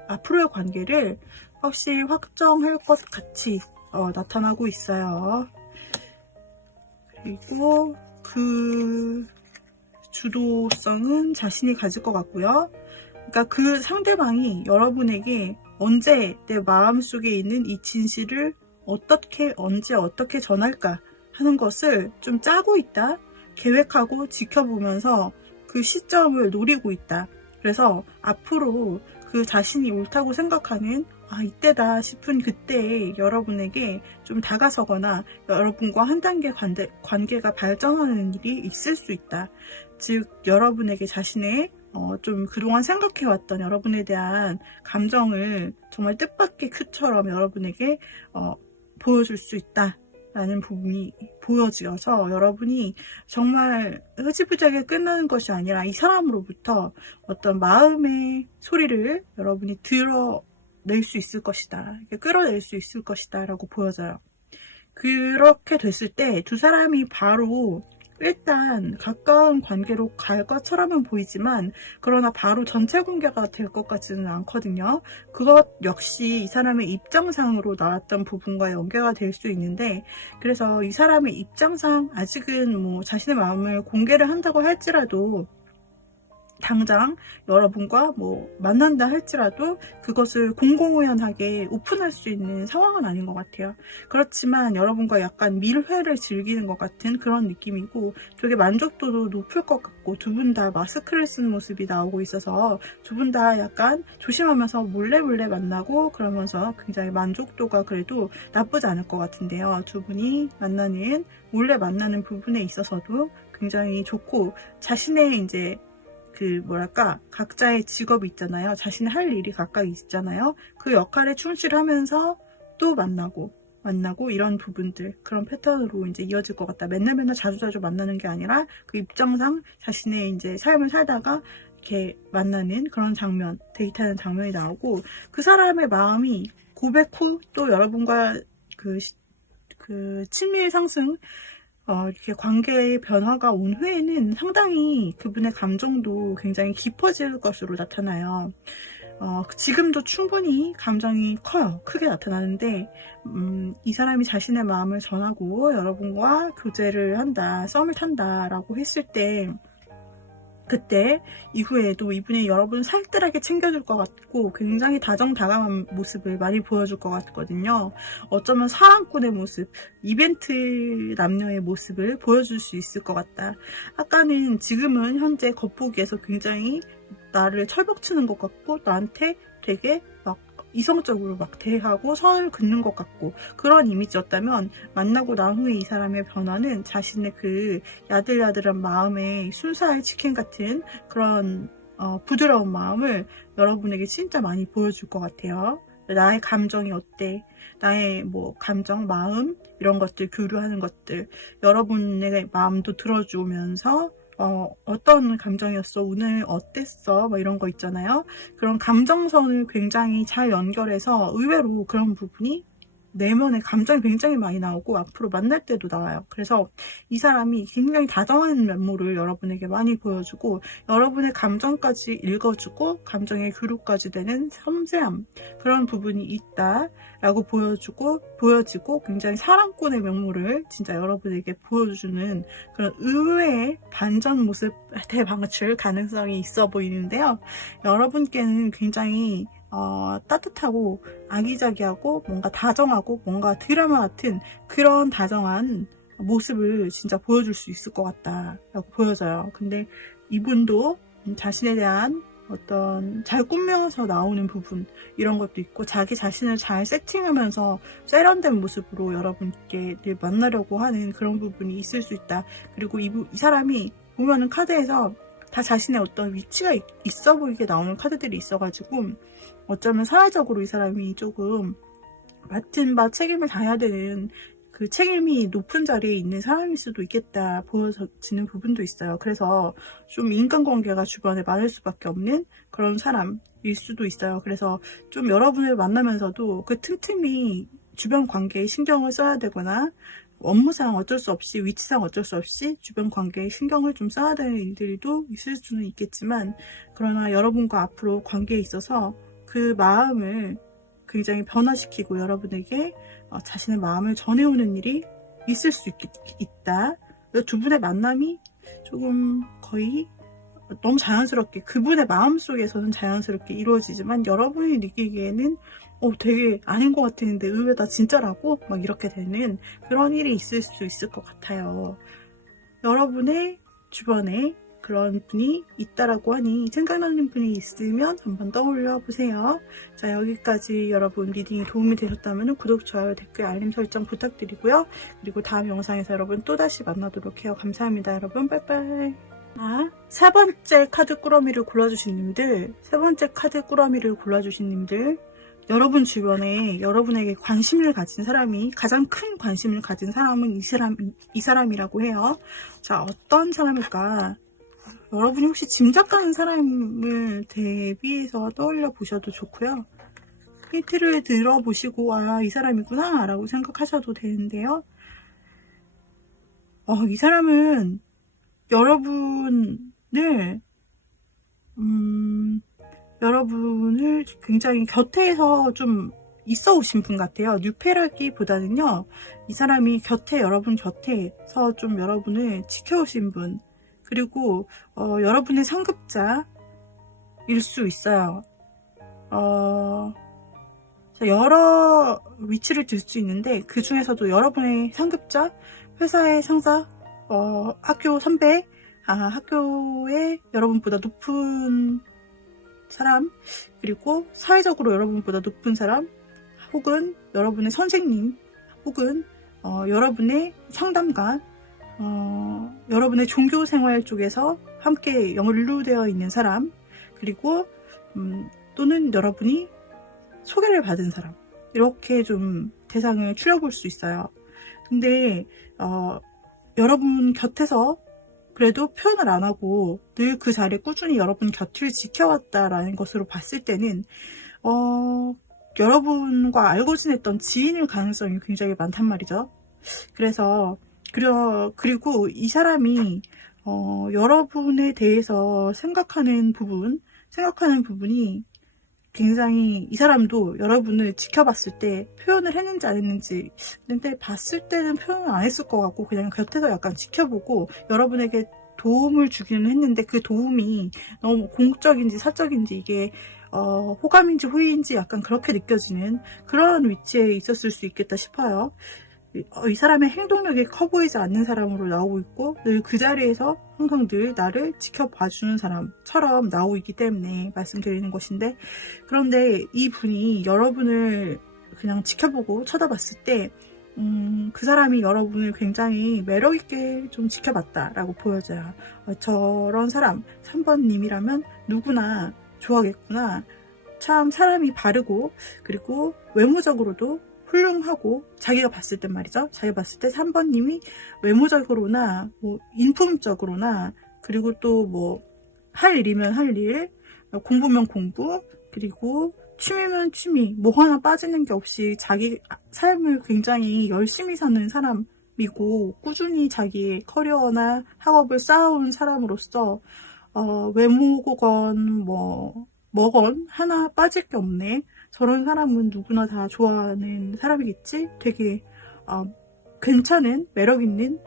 관계를 확실히 확정할 것 같이 나타나고 있어요. 그리고 그 주도성은 자신이 가질 것 같고요. 그러니까 그 상대방이 여러분에게 언제 내 마음속에 있는 이 진실을 언제 어떻게 전할까 하는 것을 좀 짜고 있다. 계획하고 지켜보면서 그 시점을 노리고 있다. 그래서 앞으로 그 자신이 옳다고 생각하는 이때다 싶은 그때에 여러분에게 좀 다가서거나 여러분과 한 단계 관계가 발전하는 일이 있을 수 있다. 즉 여러분에게 자신의 좀 그동안 생각해왔던 여러분에 대한 감정을 정말 뜻밖의 큐처럼 여러분에게 보여줄 수 있다 라는 부분이 보여지어서, 여러분이 정말 흐지부지하게 끝나는 것이 아니라 이 사람으로부터 어떤 마음의 소리를 여러분이 드러낼 수 있을 것이다, 끌어낼 수 있을 것이다 라고 보여져요. 그렇게 됐을 때 두 사람이 바로 일단 가까운 관계로 갈 것처럼은 보이지만, 그러나 바로 전체 관계가 될 것 같지는 않거든요. 그것 역시 이 사람의 입장상으로 나왔던 부분과 연계가 될 수 있는데, 그래서 이 사람의 입장상 아직은 뭐 자신의 마음을 공개를 한다고 할지라도, 당장 여러분과 뭐 만난다 할지라도 그것을 공공연하게 오픈할 수 있는 상황은 아닌 것 같아요. 그렇지만 여러분과 약간 밀회를 즐기는 것 같은 그런 느낌이고, 되게 만족도도 높을 것 같고, 두 분 다 마스크를 쓴 모습이 나오고 있어서 두 분 다 약간 조심하면서 몰래 만나고 그러면서 굉장히 만족도가 그래도 나쁘지 않을 것 같은데요. 두 분이 몰래 만나는 부분에 있어서도 굉장히 좋고, 자신의 이제 각자의 직업이 있잖아요. 자신이 할 일이 각각 있잖아요. 그 역할에 충실하면서 또 만나고 이런 부분들, 그런 패턴으로 이제 이어질 것 같다. 맨날 자주 만나는 게 아니라 그 입장상 자신의 이제 삶을 살다가 이렇게 만나는 그런 장면, 데이트하는 장면이 나오고, 그 사람의 마음이 고백 후 또 여러분과 그 친밀 상승, 이렇게 관계의 변화가 온 후에는 상당히 그분의 감정도 굉장히 깊어질 것으로 나타나요. 지금도 충분히 감정이 커요. 크게 나타나는데, 이 사람이 자신의 마음을 전하고 여러분과 교제를 한다, 썸을 탄다라고 했을 때, 그때 이후에도 이분이 여러분 살뜰하게 챙겨줄 것 같고, 굉장히 다정다감한 모습을 많이 보여줄 것 같거든요. 어쩌면 사랑꾼의 모습, 이벤트 남녀의 모습을 보여줄 수 있을 것 같다. 지금은 현재 겉보기에서 굉장히 나를 철벽치는 것 같고, 나한테 되게 이성적으로 대하고 선을 긋는 것 같고, 그런 이미지였다면, 만나고 난 후에 이 사람의 변화는 자신의 그 야들야들한 마음의 순살 치킨 같은 그런 부드러운 마음을 여러분에게 진짜 많이 보여줄 것 같아요. 나의 감정이 어때? 나의 감정, 마음, 이런 것들, 교류하는 것들, 여러분의 마음도 들어주면서 어떤 감정이었어? 오늘 어땠어? 이런 거 있잖아요. 그런 감정선을 굉장히 잘 연결해서 의외로 그런 부분이 내면의 감정이 굉장히 많이 나오고 앞으로 만날 때도 나와요. 그래서 이 사람이 굉장히 다정한 면모를 여러분에게 많이 보여주고 여러분의 감정까지 읽어주고 감정의 교류까지 되는 섬세함, 그런 부분이 있다라고 보여지고 굉장히 사랑꾼의 면모를 진짜 여러분에게 보여주는 그런 의외의 반전 모습 대방출 가능성이 있어 보이는데요. 여러분께는 굉장히 따뜻하고 아기자기하고 뭔가 다정하고 뭔가 드라마 같은 그런 다정한 모습을 진짜 보여줄 수 있을 것 같다라고 보여져요. 근데 이분도 자신에 대한 어떤 잘 꾸며서 나오는 부분, 이런 것도 있고 자기 자신을 잘 세팅하면서 세련된 모습으로 여러분께 늘 만나려고 하는 그런 부분이 있을 수 있다. 그리고 이 사람이 보면은 카드에서 다 자신의 어떤 위치가 있어 보이게 나오는 카드들이 있어가지고 어쩌면 사회적으로 이 사람이 조금 맡은 바 책임을 다해야 되는 그 책임이 높은 자리에 있는 사람일 수도 있겠다 보여지는 부분도 있어요. 그래서 좀 인간관계가 주변에 많을 수밖에 없는 그런 사람일 수도 있어요. 그래서 좀 여러분을 만나면서도 그 틈틈이 주변 관계에 신경을 써야 되거나 업무상 어쩔 수 없이, 위치상 어쩔 수 없이 주변 관계에 신경을 좀 써야 되는 일들도 있을 수는 있겠지만, 그러나 여러분과 앞으로 관계에 있어서 그 마음을 굉장히 변화시키고 여러분에게 자신의 마음을 전해오는 일이 있을 수 있다. 두 분의 만남이 조금 거의 너무 자연스럽게, 그분의 마음속에서는 자연스럽게 이루어지지만 여러분이 느끼기에는 되게 아닌 것 같았는데 의외다, 진짜라고? 막 이렇게 되는 그런 일이 있을 수 있을 것 같아요. 여러분의 주변에 그런 분이 있다라고 하니 생각나는 분이 있으면 한번 떠올려 보세요. 자, 여기까지 여러분 리딩이 도움이 되셨다면 구독, 좋아요, 댓글, 알림 설정 부탁드리고요. 그리고 다음 영상에서 여러분 또다시 만나도록 해요. 감사합니다. 여러분 빠이빠이. 세 번째 카드 꾸러미를 골라주신 님들, 여러분 주변에 여러분에게 관심을 가진 사람이, 가장 큰 관심을 가진 사람은 이 사람이라고 해요. 자, 어떤 사람일까? 여러분이 혹시 짐작 가는 사람을 대비해서 떠올려 보셔도 좋고요. 힌트를 들어보시고 이 사람이구나 라고 생각하셔도 되는데요. 이 사람은 여러분을 굉장히 곁에서 좀 있어 오신 분 같아요. 뉴페라기보다는요, 이 사람이 여러분 곁에서 좀 여러분을 지켜오신 분, 그리고 여러분의 상급자일 수 있어요. 여러 위치를 들 수 있는데 그 중에서도 여러분의 상급자, 회사의 상사, 학교 선배, 학교에 여러분보다 높은 사람, 그리고 사회적으로 여러분보다 높은 사람, 혹은 여러분의 선생님, 혹은 여러분의 상담가, 여러분의 종교생활 쪽에서 함께 연루되어 있는 사람, 그리고 또는 여러분이 소개를 받은 사람, 이렇게 좀 대상을 추려볼 수 있어요. 근데 여러분 곁에서 그래도 표현을 안 하고 늘 그 자리에 꾸준히 여러분 곁을 지켜왔다라는 것으로 봤을 때는 여러분과 알고 지냈던 지인일 가능성이 굉장히 많단 말이죠. 그리고 이 사람이 여러분에 대해서 생각하는 부분이 굉장히, 이 사람도 여러분을 지켜봤을 때 표현을 했는지 안 했는지, 근데 봤을 때는 표현을 안 했을 것 같고 그냥 곁에서 약간 지켜보고 여러분에게 도움을 주기는 했는데, 그 도움이 너무 공적인지 사적인지, 이게 호감인지 호의인지 약간 그렇게 느껴지는 그런 위치에 있었을 수 있겠다 싶어요. 이 사람의 행동력이 커 보이지 않는 사람으로 나오고 있고, 늘 그 자리에서 항상 늘 나를 지켜봐주는 사람처럼 나오고 있기 때문에 말씀드리는 것인데, 그런데 이 분이 여러분을 그냥 지켜보고 쳐다봤을 때 그 사람이 여러분을 굉장히 매력있게 좀 지켜봤다라고 보여져요. 저런 사람, 3번님이라면 누구나 좋아하겠구나. 참 사람이 바르고, 그리고 외모적으로도 훌륭하고, 자기가 봤을 때 말이죠. 자기가 봤을 때 3번님이 외모적으로나 인품적으로나, 그리고 또 할 일이면 할 일, 공부면 공부, 그리고 취미면 취미, 뭐 하나 빠지는 게 없이 자기 삶을 굉장히 열심히 사는 사람이고, 꾸준히 자기의 커리어나 학업을 쌓아온 사람으로서, 외모건, 뭐건 하나 빠질 게 없네. 저런 사람은 누구나 다 좋아하는 사람이겠지? 되게, 괜찮은, 매력 있는,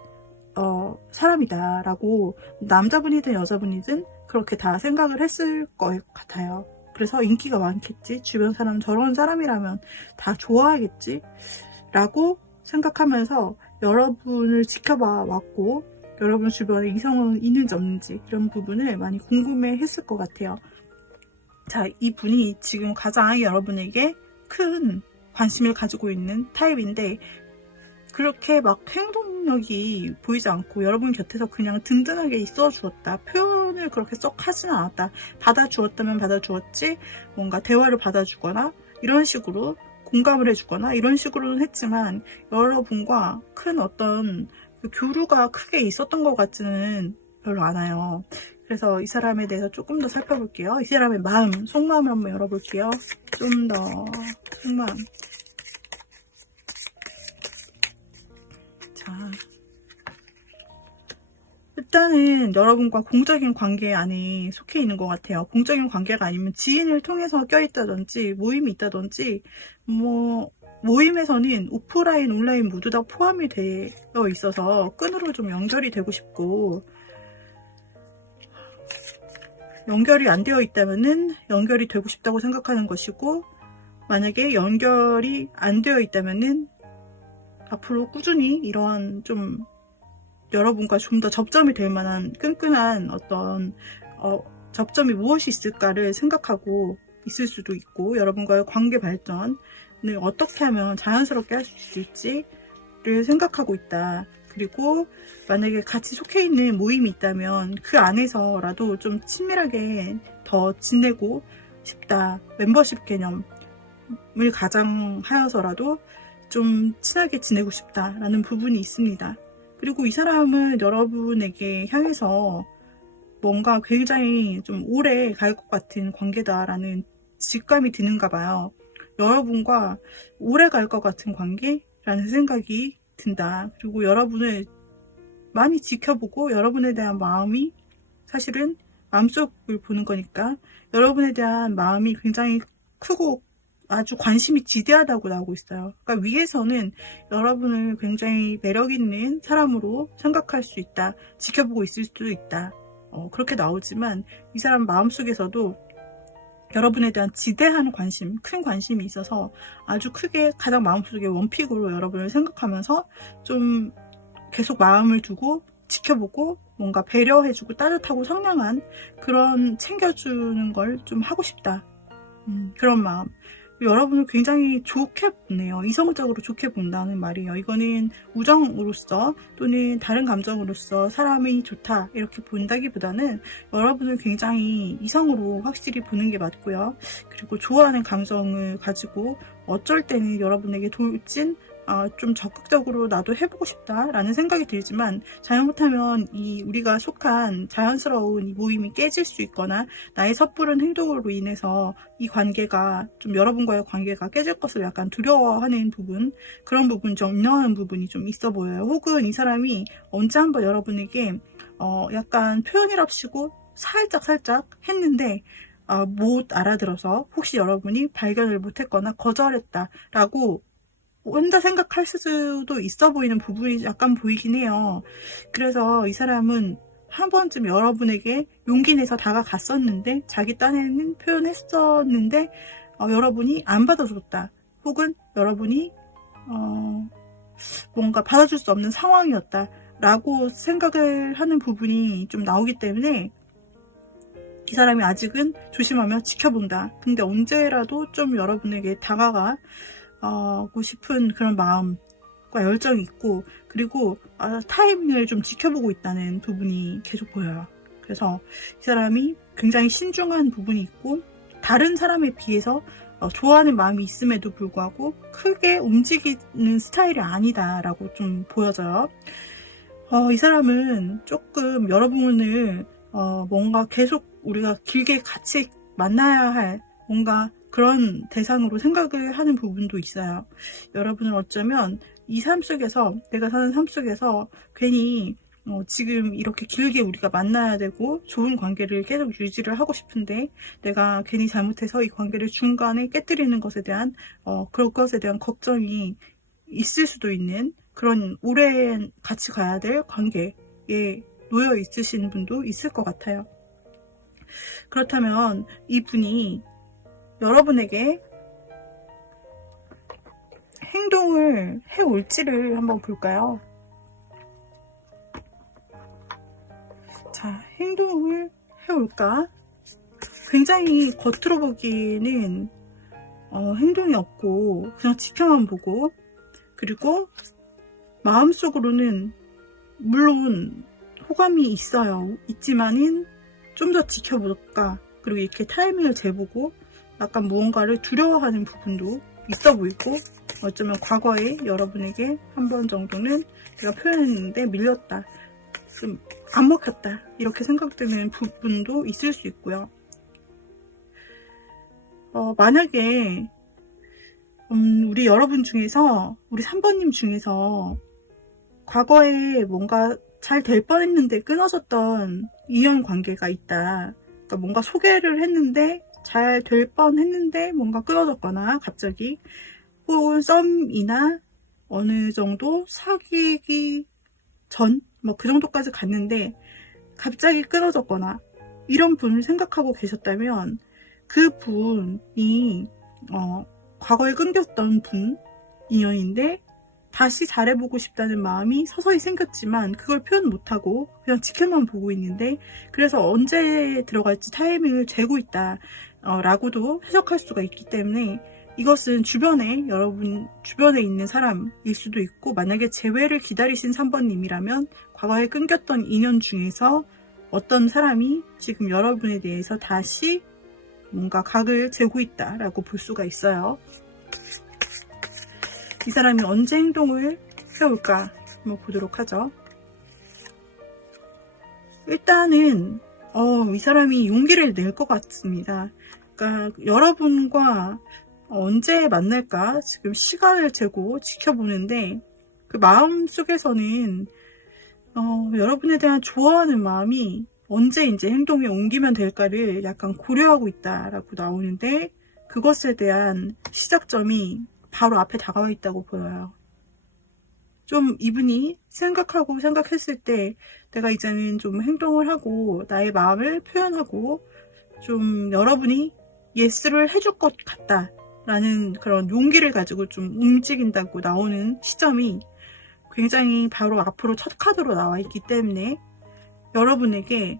사람이다라고 남자분이든 여자분이든 그렇게 다 생각을 했을 것 같아요. 그래서 인기가 많겠지. 주변 사람 저런 사람이라면 다 좋아하겠지. 라고 생각하면서 여러분을 지켜봐 왔고, 여러분 주변에 이성은 있는지 없는지 이런 부분을 많이 궁금해 했을 것 같아요. 자, 이분이 지금 가장 여러분에게 큰 관심을 가지고 있는 타입인데, 그렇게 막 행동력이 보이지 않고 여러분 곁에서 그냥 든든하게 있어 주었다. 표현을 그렇게 썩 하지는 않았다. 받아주었다면 받아주었지, 뭔가 대화를 받아주거나 이런 식으로 공감을 해주거나 이런 식으로는 했지만, 여러분과 큰 어떤 교류가 크게 있었던 것 같지는 별로 않아요. 그래서 이 사람에 대해서 조금 더 살펴볼게요. 이 사람의 마음, 속마음을 한번 열어볼게요. 좀 더 속마음. 자, 일단은 여러분과 공적인 관계 안에 속해 있는 것 같아요. 공적인 관계가 아니면 지인을 통해서 껴있다든지 모임이 있다든지, 모임에서는 오프라인, 온라인 모두 다 포함이 되어 있어서 끈으로 좀 연결이 되고 싶고, 연결이 안 되어 있다면은 연결이 되고 싶다고 생각하는 것이고, 만약에 연결이 안 되어 있다면은 앞으로 꾸준히 이러한 좀 여러분과 좀 더 접점이 될 만한 끈끈한 어떤 접점이 무엇이 있을까를 생각하고 있을 수도 있고, 여러분과의 관계 발전을 어떻게 하면 자연스럽게 할 수 있을지를 생각하고 있다. 그리고 만약에 같이 속해 있는 모임이 있다면 그 안에서라도 좀 친밀하게 더 지내고 싶다. 멤버십 개념을 가장하여서라도 좀 친하게 지내고 싶다라는 부분이 있습니다. 그리고 이 사람은 여러분에게 향해서 뭔가 굉장히 좀 오래 갈 것 같은 관계다라는 직감이 드는가 봐요. 여러분과 오래 갈 것 같은 관계라는 생각이 든다. 그리고 여러분을 많이 지켜보고, 여러분에 대한 마음이, 사실은 마음속을 보는 거니까 여러분에 대한 마음이 굉장히 크고 아주 관심이 지대하다고 나오고 있어요. 그러니까 위에서는 여러분을 굉장히 매력 있는 사람으로 생각할 수 있다. 지켜보고 있을 수도 있다. 그렇게 나오지만 이 사람 마음속에서도 여러분에 대한 지대한 관심, 큰 관심이 있어서 아주 크게 가장 마음속에 원픽으로 여러분을 생각하면서 좀 계속 마음을 두고 지켜보고 뭔가 배려해주고 따뜻하고 상냥한 그런 챙겨주는 걸 좀 하고 싶다. 그런 마음. 여러분을 굉장히 좋게 보네요. 이성적으로 좋게 본다는 말이에요. 이거는 우정으로서 또는 다른 감정으로서 사람이 좋다 이렇게 본다기보다는 여러분을 굉장히 이성으로 확실히 보는 게 맞고요. 그리고 좋아하는 감정을 가지고 어쩔 때는 여러분에게 돌진, 좀 적극적으로 나도 해보고 싶다라는 생각이 들지만, 잘못하면 우리가 속한 자연스러운 이 모임이 깨질 수 있거나 나의 섣부른 행동으로 인해서 이 관계가 좀, 여러분과의 관계가 깨질 것을 약간 두려워하는 부분, 그런 부분, 좀 인정하는 부분이 좀 있어 보여요. 혹은 이 사람이 언제 한번 여러분에게 약간 표현이랍시고 살짝 했는데 못 알아들어서 혹시 여러분이 발견을 못했거나 거절했다라고 혼자 생각할 수도 있어 보이는 부분이 약간 보이긴 해요. 그래서 이 사람은 한 번쯤 여러분에게 용기 내서 다가갔었는데, 자기 딴에는 표현했었는데 여러분이 안 받아줬다. 혹은 여러분이 뭔가 받아줄 수 없는 상황이었다 라고 생각을 하는 부분이 좀 나오기 때문에 이 사람이 아직은 조심하며 지켜본다. 근데 언제라도 좀 여러분에게 다가가고 싶은 그런 마음과 열정이 있고, 그리고 타이밍을 좀 지켜보고 있다는 부분이 계속 보여요. 그래서 이 사람이 굉장히 신중한 부분이 있고, 다른 사람에 비해서 좋아하는 마음이 있음에도 불구하고 크게 움직이는 스타일이 아니다라고 좀 보여져요. 이 사람은 조금 여러분을 뭔가 계속 우리가 길게 같이 만나야 할, 뭔가 그런 대상으로 생각을 하는 부분도 있어요. 여러분은 어쩌면 이 삶 속에서, 내가 사는 삶 속에서 괜히 지금 이렇게 길게 우리가 만나야 되고 좋은 관계를 계속 유지를 하고 싶은데 내가 괜히 잘못해서 이 관계를 중간에 깨뜨리는 것에 대한 그런 것에 대한 걱정이 있을 수도 있는, 그런 오래 같이 가야 될 관계에 놓여 있으신 분도 있을 것 같아요. 그렇다면 이분이 여러분에게 행동을 해올지를 한번 볼까요? 자, 행동을 해올까? 굉장히 겉으로 보기에는 행동이 없고 그냥 지켜만 보고, 그리고 마음속으로는 물론 호감이 있지만은 좀 더 지켜볼까, 그리고 이렇게 타이밍을 재보고 약간 무언가를 두려워하는 부분도 있어 보이고, 어쩌면 과거에 여러분에게 한 번 정도는 내가 표현했는데 밀렸다, 좀 안 먹혔다, 이렇게 생각되는 부분도 있을 수 있고요. 만약에 우리 여러분 중에서, 우리 3번님 중에서 과거에 뭔가 잘 될 뻔했는데 끊어졌던 인연 관계가 있다. 그러니까 뭔가 소개를 했는데 잘 될 뻔했는데 뭔가 끊어졌거나 갑자기, 혹은 썸이나 어느 정도 사귀기 전 뭐 그 정도까지 갔는데 갑자기 끊어졌거나 이런 분을 생각하고 계셨다면, 그 분이 과거에 끊겼던 분 인연인데 다시 잘해보고 싶다는 마음이 서서히 생겼지만 그걸 표현 못하고 그냥 지켜만 보고 있는데, 그래서 언제 들어갈지 타이밍을 재고 있다 라고도 해석할 수가 있기 때문에, 이것은 여러분 주변에 있는 사람일 수도 있고, 만약에 재회를 기다리신 3번님이라면 과거에 끊겼던 인연 중에서 어떤 사람이 지금 여러분에 대해서 다시 뭔가 각을 재고 있다라고 볼 수가 있어요. 이 사람이 언제 행동을 해올까 한번 보도록 하죠. 일단은 이 사람이 용기를 낼 것 같습니다. 그러니까 여러분과 언제 만날까 지금 시간을 재고 지켜보는데, 그 마음 속에서는 여러분에 대한 좋아하는 마음이 언제 이제 행동에 옮기면 될까를 약간 고려하고 있다라고 나오는데, 그것에 대한 시작점이 바로 앞에 다가와 있다고 보여요. 좀 이분이 생각했을 때 내가 이제는 좀 행동을 하고 나의 마음을 표현하고 좀 여러분이 예스를 해줄 것 같다 라는 그런 용기를 가지고 좀 움직인다고 나오는 시점이 굉장히 바로 앞으로 첫 카드로 나와 있기 때문에, 여러분에게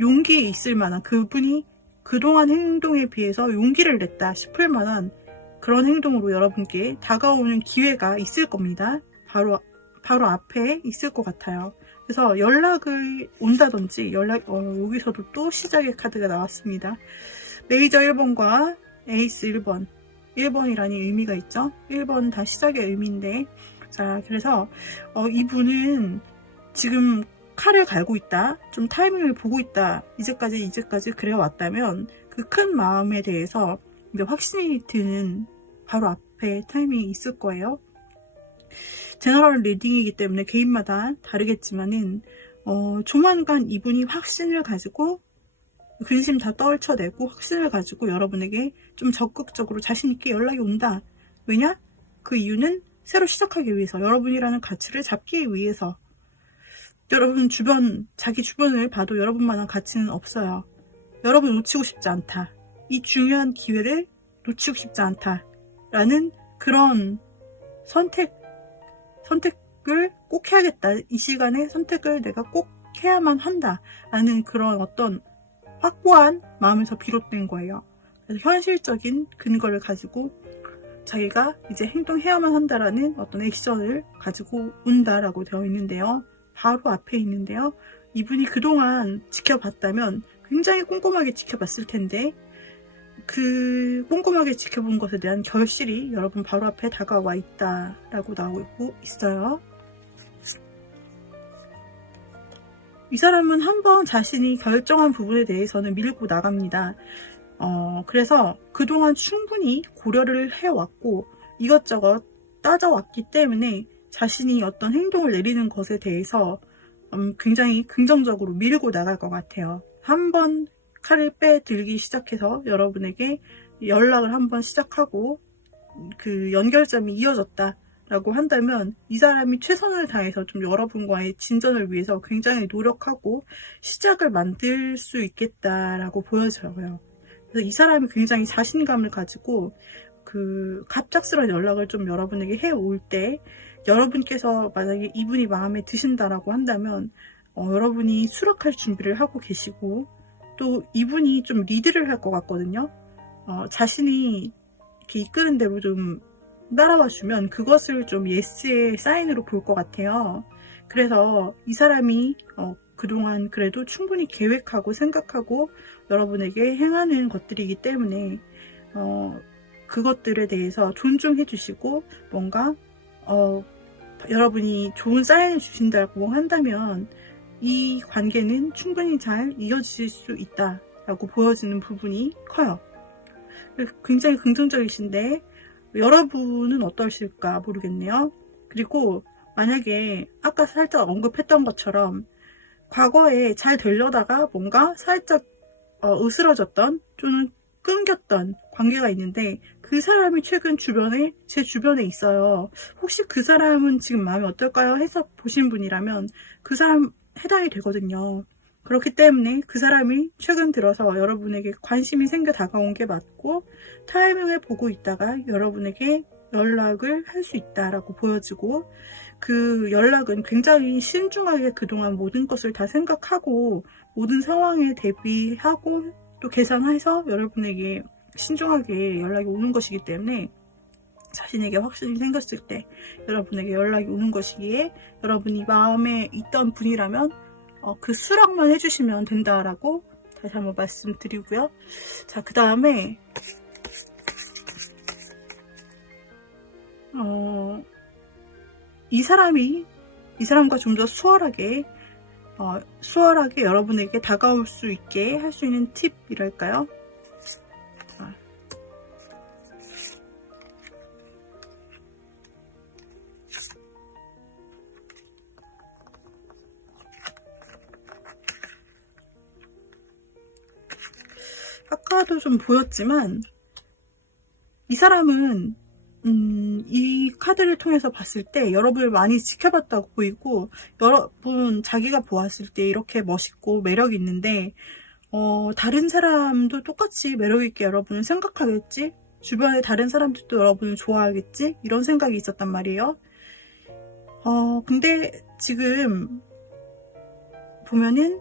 용기 있을 만한, 그분이 그동안 행동에 비해서 용기를 냈다 싶을 만한 그런 행동으로 여러분께 다가오는 기회가 있을 겁니다. 바로 앞에 있을 것 같아요. 그래서 연락을 온다든지, 여기서도 또 시작의 카드가 나왔습니다. 메이저 1번과 에이스 1번. 1번이라는 의미가 있죠. 1번 다 시작의 의미인데, 자, 그래서 이분은 지금 칼을 갈고 있다, 좀 타이밍을 보고 있다, 이제까지 그래 왔다면 그 큰 마음에 대해서 이제 확신이 드는 바로 앞에 타이밍이 있을 거예요. 제너럴 리딩이기 때문에 개인마다 다르겠지만은 조만간 이분이 확신을 가지고, 근심 다 떨쳐내고 확신을 가지고 여러분에게 좀 적극적으로 자신있게 연락이 온다. 왜냐? 그 이유는 새로 시작하기 위해서, 여러분이라는 가치를 잡기 위해서. 여러분 자기 주변을 봐도 여러분만한 가치는 없어요. 여러분 놓치고 싶지 않다, 이 중요한 기회를 놓치고 싶지 않다 라는 그런 선택을 꼭 해야겠다, 이 시간에 선택을 내가 꼭 해야만 한다 라는 그런 어떤 확고한 마음에서 비롯된 거예요. 그래서 현실적인 근거를 가지고 자기가 이제 행동해야만 한다라는 어떤 액션을 가지고 온다라고 되어 있는데요. 바로 앞에 있는데요. 이분이 그동안 지켜봤다면 굉장히 꼼꼼하게 지켜봤을 텐데, 그 꼼꼼하게 지켜본 것에 대한 결실이 여러분 바로 앞에 다가와 있다라고 나오고 있어요. 이 사람은 한번 자신이 결정한 부분에 대해서는 밀고 나갑니다. 그래서 그동안 충분히 고려를 해왔고 이것저것 따져왔기 때문에 자신이 어떤 행동을 내리는 것에 대해서 굉장히 긍정적으로 밀고 나갈 것 같아요. 한번 칼을 빼들기 시작해서 여러분에게 연락을 한번 시작하고 그 연결점이 이어졌다 라고 한다면 이 사람이 최선을 다해서 좀 여러분과의 진전을 위해서 굉장히 노력하고 시작을 만들 수 있겠다라고 보여져요. 그래서 이 사람이 굉장히 자신감을 가지고 그 갑작스러운 연락을 좀 여러분에게 해올 때 여러분께서 만약에 이분이 마음에 드신다라고 한다면 여러분이 수락할 준비를 하고 계시고 또 이분이 좀 리드를 할 것 같거든요. 자신이 이렇게 이끄는 대로 좀 따라와 주면 그것을 좀 예스의 사인으로 볼 것 같아요. 그래서 이 사람이 그동안 그래도 충분히 계획하고 생각하고 여러분에게 행하는 것들이기 때문에 그것들에 대해서 존중해 주시고 뭔가 여러분이 좋은 사인을 주신다고 한다면 이 관계는 충분히 잘 이어질 수 있다라고 보여지는 부분이 커요. 굉장히 긍정적이신데 여러분은 어떠실까 모르겠네요. 그리고 만약에 아까 살짝 언급했던 것처럼 과거에 잘 되려다가 뭔가 살짝 으스러졌던 또는 끊겼던 관계가 있는데 그 사람이 최근 제 주변에 있어요. 혹시 그 사람은 지금 마음이 어떨까요? 해서 보신 분이라면 그 사람 해당이 되거든요. 그렇기 때문에 그 사람이 최근 들어서 여러분에게 관심이 생겨 다가온 게 맞고 타이밍을 보고 있다가 여러분에게 연락을 할 수 있다라고 보여지고 그 연락은 굉장히 신중하게 그동안 모든 것을 다 생각하고 모든 상황에 대비하고 또 계산해서 여러분에게 신중하게 연락이 오는 것이기 때문에 자신에게 확신이 생겼을 때 여러분에게 연락이 오는 것이기에 여러분이 마음에 있던 분이라면 그 수락만 해주시면 된다라고 다시 한번 말씀드리고요. 자, 그 다음에 이 사람과 좀 더 수월하게 여러분에게 다가올 수 있게 할 수 있는 팁이랄까요? 자. 아까도 좀 보였지만 이 사람은 이 카드를 통해서 봤을 때 여러분을 많이 지켜봤다고 보이고 여러분 자기가 보았을 때 이렇게 멋있고 매력 있는데 다른 사람도 똑같이 매력 있게 여러분을 생각하겠지? 주변에 다른 사람들도 여러분을 좋아하겠지? 이런 생각이 있었단 말이에요. 근데 지금 보면은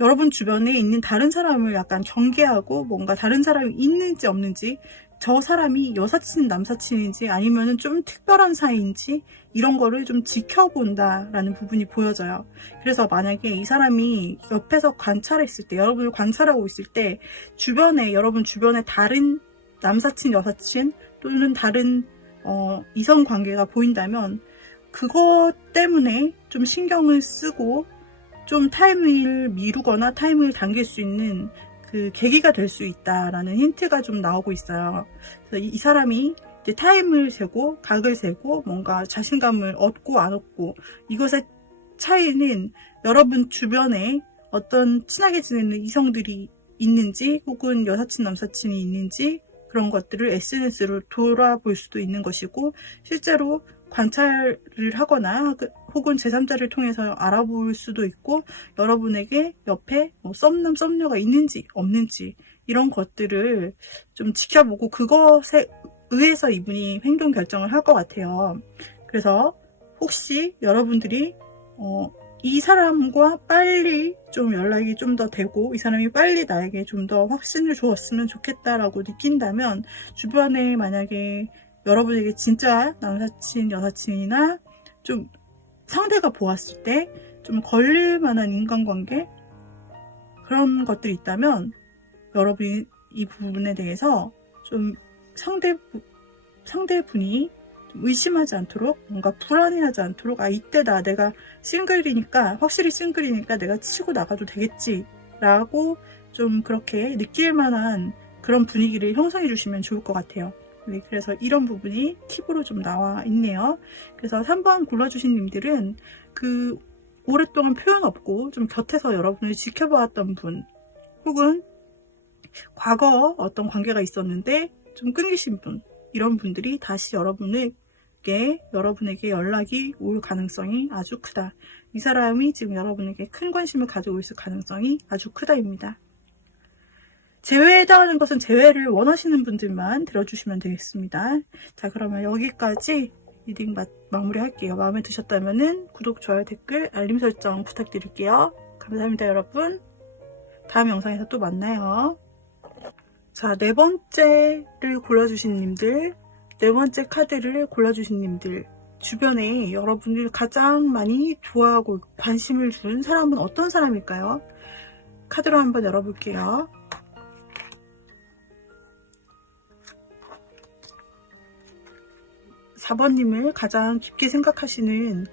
여러분 주변에 있는 다른 사람을 약간 경계하고 뭔가 다른 사람이 있는지 없는지 저 사람이 여사친 남사친인지 아니면은 좀 특별한 사이인지 이런 거를 좀 지켜본다라는 부분이 보여져요. 그래서 만약에 이 사람이 옆에서 관찰했을 때 여러분을 관찰하고 있을 때 여러분 주변에 다른 남사친 여사친 또는 다른 이성 관계가 보인다면 그것 때문에 좀 신경을 쓰고 좀 타이밍을 미루거나 타이밍을 당길 수 있는 그 계기가 될 수 있다라는 힌트가 좀 나오고 있어요. 그래서 이 사람이 이제 타임을 재고 각을 재고 뭔가 자신감을 얻고 안 얻고 이것의 차이는 여러분 주변에 어떤 친하게 지내는 이성들이 있는지 혹은 여사친 남사친이 있는지 그런 것들을 SNS로 돌아볼 수도 있는 것이고 실제로 관찰을 하거나 혹은 제3자를 통해서 알아볼 수도 있고 여러분에게 옆에 썸남 썸녀가 있는지 없는지 이런 것들을 좀 지켜보고 그것에 의해서 이분이 행동 결정을 할 것 같아요. 그래서 혹시 여러분들이 이 사람과 빨리 좀 연락이 좀 더 되고 이 사람이 빨리 나에게 좀 더 확신을 주었으면 좋겠다라고 느낀다면 주변에 만약에 여러분에게 진짜 남사친, 여사친이나 좀 상대가 보았을 때 좀 걸릴 만한 인간관계 그런 것들이 있다면 여러분이 이 부분에 대해서 좀 상대분이 좀 의심하지 않도록 뭔가 불안해하지 않도록 이때다 내가 확실히 싱글이니까 내가 치고 나가도 되겠지 라고 좀 그렇게 느낄 만한 그런 분위기를 형성해 주시면 좋을 것 같아요. 네, 그래서 이런 부분이 팁으로 좀 나와 있네요. 그래서 3번 골라주신 님들은 그 오랫동안 표현 없고 좀 곁에서 여러분을 지켜봐왔던 분, 혹은 과거 어떤 관계가 있었는데 좀 끊기신 분, 이런 분들이 다시 여러분에게 연락이 올 가능성이 아주 크다. 이 사람이 지금 여러분에게 큰 관심을 가지고 있을 가능성이 아주 크다입니다. 재회에 해당하는 것은 재회를 원하시는 분들만 들어주시면 되겠습니다. 자, 그러면 여기까지 리딩 마무리할게요. 마음에 드셨다면 구독, 좋아요, 댓글, 알림 설정 부탁드릴게요. 감사합니다, 여러분. 다음 영상에서 또 만나요. 자, 네 번째를 골라주신 님들, 네 번째 카드를 골라주신 님들, 주변에 여러분을 가장 많이 좋아하고 관심을 준 사람은 어떤 사람일까요? 카드로 한번 열어볼게요. 4번님을 가장 깊게 생각하시는,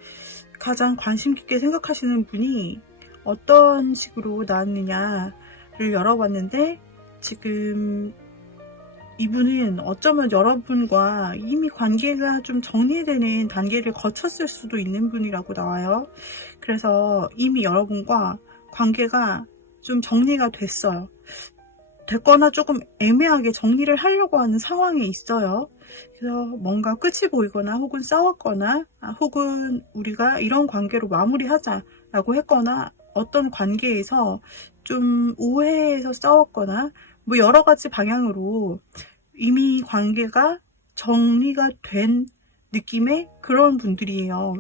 가장 관심 깊게 생각하시는 분이 어떤 식으로 나왔느냐를 열어봤는데, 지금 이분은 어쩌면 여러분과 이미 관계가 좀 정리되는 단계를 거쳤을 수도 있는 분이라고 나와요. 그래서 이미 여러분과 관계가 좀 정리가 됐거나 조금 애매하게 정리를 하려고 하는 상황에 있어요. 그래서 뭔가 끝이 보이거나 혹은 싸웠거나 혹은 우리가 이런 관계로 마무리하자라고 했거나 어떤 관계에서 좀 오해해서 싸웠거나 뭐 여러 가지 방향으로 이미 관계가 정리가 된 느낌의 그런 분들이에요.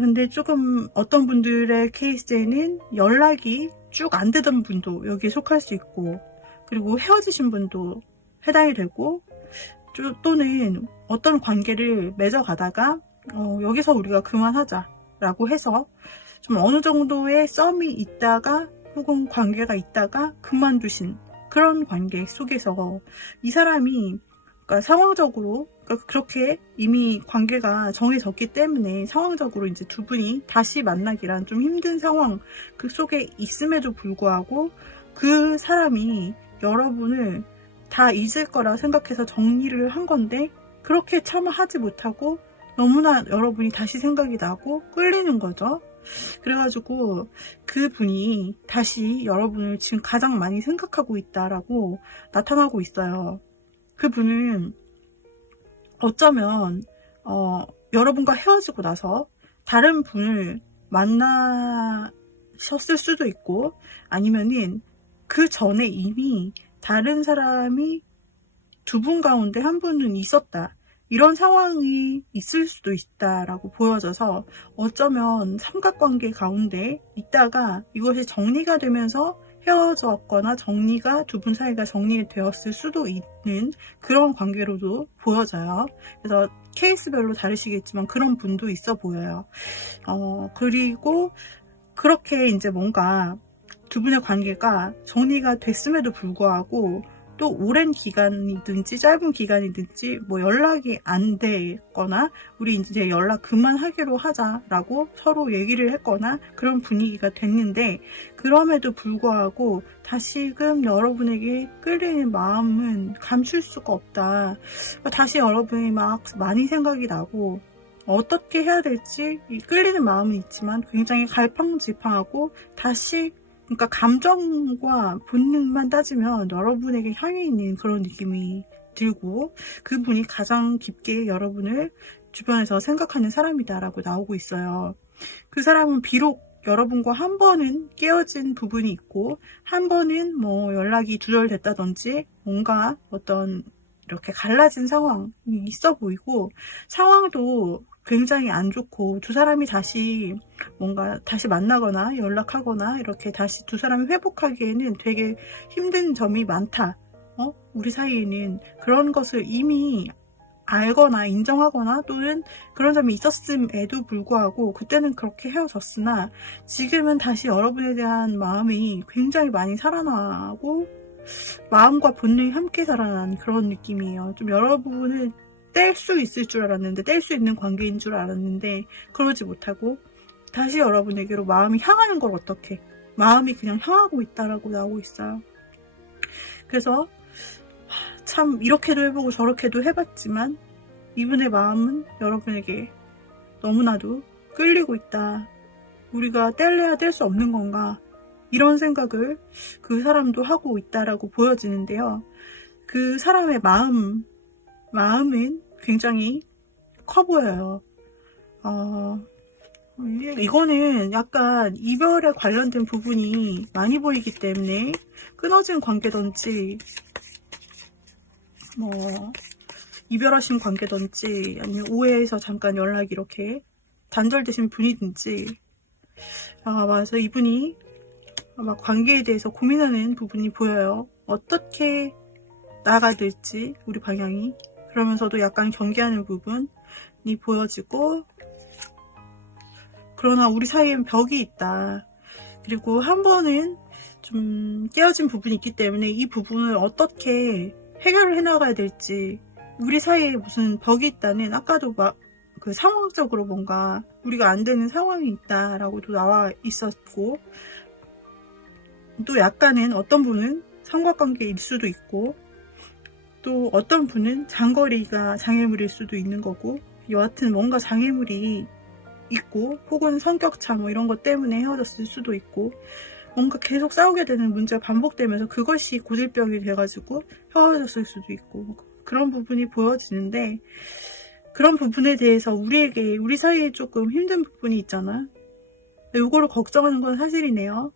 근데 조금 어떤 분들의 케이스에는 연락이 쭉 안 되던 분도 여기에 속할 수 있고, 그리고 헤어지신 분도 해당이 되고, 또는 어떤 관계를 맺어가다가 여기서 우리가 그만하자라고 해서 좀 어느 정도의 썸이 있다가 혹은 관계가 있다가 그만두신 그런 관계 속에서 이 사람이, 그러니까 상황적으로, 그러니까 그렇게 이미 관계가 정해졌기 때문에 상황적으로 이제 두 분이 다시 만나기란 좀 힘든 상황 그 속에 있음에도 불구하고 그 사람이 여러분을 다 잊을 거라 생각해서 정리를 한 건데, 그렇게 차마 하지 못하고 너무나 여러분이 다시 생각이 나고 끌리는 거죠. 그래가지고 그분이 다시 여러분을 지금 가장 많이 생각하고 있다라고 나타나고 있어요. 그분은 어쩌면 여러분과 헤어지고 나서 다른 분을 만나셨을 수도 있고, 아니면은 그 전에 이미 다른 사람이 두 분 가운데 한 분은 있었다, 이런 상황이 있을 수도 있다라고 보여져서 어쩌면 삼각관계 가운데 있다가 이것이 정리가 되면서 헤어졌거나 두 분 사이가 정리되었을 수도 있는 그런 관계로도 보여져요. 그래서 케이스별로 다르시겠지만 그런 분도 있어 보여요. 그리고 그렇게 이제 뭔가 두 분의 관계가 정리가 됐음에도 불구하고 또 오랜 기간이든지 짧은 기간이든지 뭐 연락이 안 되거나 우리 이제 연락 그만하기로 하자라고 서로 얘기를 했거나 그런 분위기가 됐는데, 그럼에도 불구하고 다시금 여러분에게 끌리는 마음은 감출 수가 없다. 다시 여러분이 막 많이 생각이 나고 어떻게 해야 될지 끌리는 마음은 있지만 굉장히 갈팡질팡하고 다시, 그러니까 감정과 본능만 따지면 여러분에게 향해 있는 그런 느낌이 들고, 그분이 가장 깊게 여러분을 주변에서 생각하는 사람이다라고 나오고 있어요. 그 사람은 비록 여러분과 한 번은 깨어진 부분이 있고 한 번은 뭐 연락이 두절됐다든지 뭔가 어떤 이렇게 갈라진 상황이 있어 보이고, 상황도 굉장히 안 좋고 두 사람이 다시 뭔가 다시 만나거나 연락하거나 이렇게 다시 두 사람이 회복하기에는 되게 힘든 점이 많다. 우리 사이에는 그런 것을 이미 알거나 인정하거나 또는 그런 점이 있었음에도 불구하고 그때는 그렇게 헤어졌으나 지금은 다시 여러분에 대한 마음이 굉장히 많이 살아나고 마음과 본능이 함께 살아난 그런 느낌이에요. 좀 여러분을 뗄 수 있을 줄 알았는데, 뗄 수 있는 관계인 줄 알았는데 그러지 못하고 다시 여러분에게로 마음이 향하는 걸 어떻게, 마음이 그냥 향하고 있다라고 나오고 있어요. 그래서 참 이렇게도 해보고 저렇게도 해봤지만 이분의 마음은 여러분에게 너무나도 끌리고 있다. 우리가 뗄래야 뗄 수 없는 건가? 이런 생각을 그 사람도 하고 있다라고 보여지는데요. 그 사람의 마음은 굉장히 커 보여요. 이거는 약간 이별에 관련된 부분이 많이 보이기 때문에 끊어진 관계든지 뭐 이별하신 관계든지 아니면 오해해서 잠깐 연락이 이렇게 단절되신 분이든지 맞아, 이분이 아마 관계에 대해서 고민하는 부분이 보여요. 어떻게 나아가야 될지 우리 방향이, 그러면서도 약간 경계하는 부분이 보여지고, 그러나 우리 사이엔 벽이 있다. 그리고 한 번은 좀 깨어진 부분이 있기 때문에 이 부분을 어떻게 해결을 해나가야 될지, 우리 사이에 무슨 벽이 있다는, 아까도 막 그 상황적으로 뭔가 우리가 안 되는 상황이 있다라고도 나와 있었고, 또 약간은 어떤 분은 삼각관계일 수도 있고, 또 어떤 분은 장거리가 장애물일 수도 있는 거고, 여하튼 뭔가 장애물이 있고, 혹은 성격차 뭐 이런 것 때문에 헤어졌을 수도 있고, 뭔가 계속 싸우게 되는 문제가 반복되면서 그것이 고질병이 돼가지고 헤어졌을 수도 있고, 그런 부분이 보여지는데, 그런 부분에 대해서 우리 사이에 조금 힘든 부분이 있잖아. 요거를 걱정하는 건 사실이네요.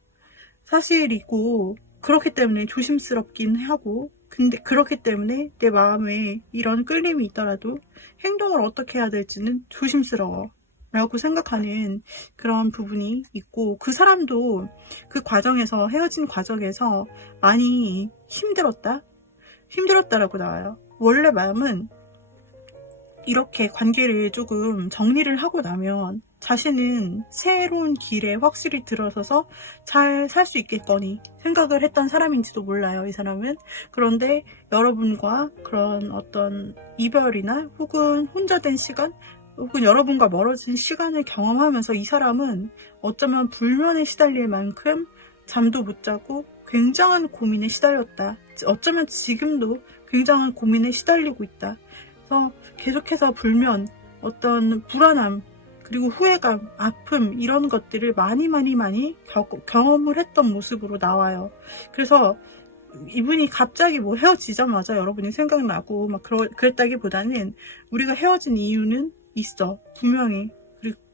사실이고, 그렇기 때문에 조심스럽긴 하고, 근데 그렇기 때문에 내 마음에 이런 끌림이 있더라도 행동을 어떻게 해야 될지는 조심스러워 라고 생각하는 그런 부분이 있고, 그 사람도 그 과정에서, 헤어진 과정에서 많이 힘들었다라고 나와요. 원래 마음은 이렇게 관계를 조금 정리를 하고 나면 자신은 새로운 길에 확실히 들어서서 잘 살 수 있겠거니 생각을 했던 사람인지도 몰라요, 이 사람은. 그런데 여러분과 그런 어떤 이별이나 혹은 혼자 된 시간, 혹은 여러분과 멀어진 시간을 경험하면서 이 사람은 어쩌면 불면에 시달릴 만큼 잠도 못 자고 굉장한 고민에 시달렸다. 어쩌면 지금도 굉장한 고민에 시달리고 있다. 그래서 계속해서 불면, 어떤 불안함, 그리고 후회감, 아픔, 이런 것들을 많이 경험을 했던 모습으로 나와요. 그래서 이분이 갑자기 뭐 헤어지자마자 여러분이 생각나고 막 그랬다기보다는 우리가 헤어진 이유는 있어, 분명히.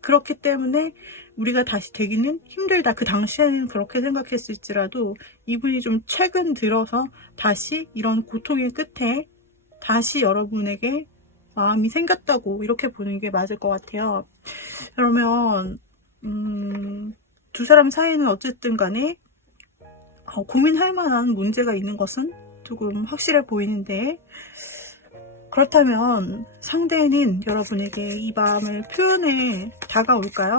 그렇기 때문에 우리가 다시 되기는 힘들다. 그 당시에는 그렇게 생각했을지라도 이분이 좀 최근 들어서 다시 이런 고통의 끝에 다시 여러분에게 마음이 생겼다고 이렇게 보는 게 맞을 것 같아요. 그러면 두 사람 사이는 어쨌든 간에 고민할 만한 문제가 있는 것은 조금 확실해 보이는데, 그렇다면 상대는 여러분에게 이 마음을 표현해 다가올까요?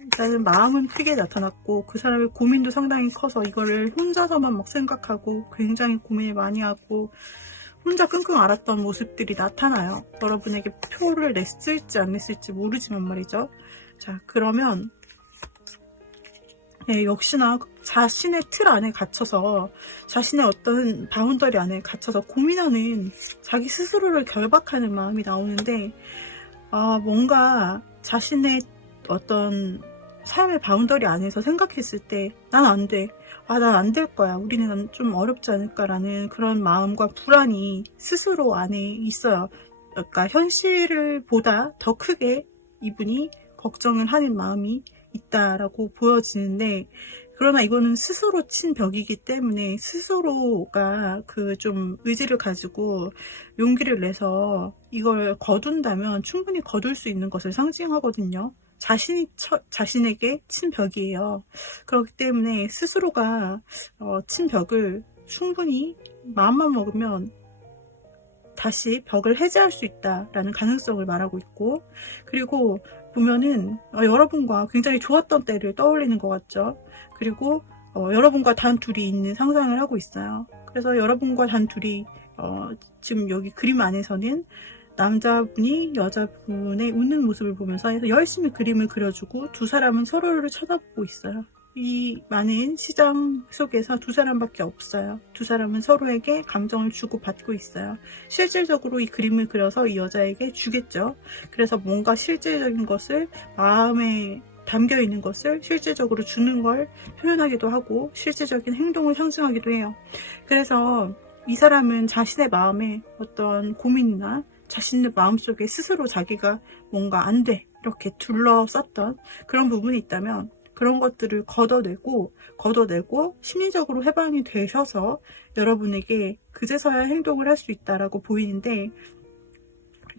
일단은 마음은 크게 나타났고, 그 사람의 고민도 상당히 커서 이거를 혼자서만 막 생각하고 굉장히 고민을 많이 하고 혼자 끙끙 앓았던 모습들이 나타나요. 여러분에게 표를 냈을지 안 냈을지 모르지만 말이죠. 자, 그러면 역시나 자신의 틀 안에 갇혀서, 자신의 어떤 바운더리 안에 갇혀서 고민하는, 자기 스스로를 결박하는 마음이 나오는데, 뭔가 자신의 어떤 삶의 바운더리 안에서 생각했을 때 난 안 돼, 난 안 될 거야, 우리는 좀 어렵지 않을까라는 그런 마음과 불안이 스스로 안에 있어요. 그러니까 현실을 보다 더 크게 이분이 걱정을 하는 마음이 있다라고 보여지는데, 그러나 이거는 스스로 친 벽이기 때문에 스스로가 그 좀 의지를 가지고 용기를 내서 이걸 거둔다면 충분히 거둘 수 있는 것을 상징하거든요. 자신에게 친 벽이에요. 그렇기 때문에 스스로가 친 벽을 충분히 마음만 먹으면 다시 벽을 해제할 수 있다라는 가능성을 말하고 있고, 그리고 보면은 여러분과 굉장히 좋았던 때를 떠올리는 것 같죠. 그리고 여러분과 단 둘이 있는 상상을 하고 있어요. 그래서 여러분과 단 둘이 지금 여기 그림 안에서는 남자분이 여자분의 웃는 모습을 보면서 열심히 그림을 그려주고 두 사람은 서로를 쳐다보고 있어요. 이 많은 시장 속에서 두 사람밖에 없어요. 두 사람은 서로에게 감정을 주고받고 있어요. 실질적으로 이 그림을 그려서 이 여자에게 주겠죠. 그래서 뭔가 실질적인 것을, 마음에 담겨 있는 것을 실질적으로 주는 걸 표현하기도 하고 실질적인 행동을 상징하기도 해요. 그래서 이 사람은 자신의 마음에 어떤 고민이나 자신의 마음속에 스스로 자기가 뭔가 안 돼 이렇게 둘러쌌던 그런 부분이 있다면 그런 것들을 걷어내고 심리적으로 해방이 되셔서 여러분에게 그제서야 행동을 할 수 있다라고 보이는데,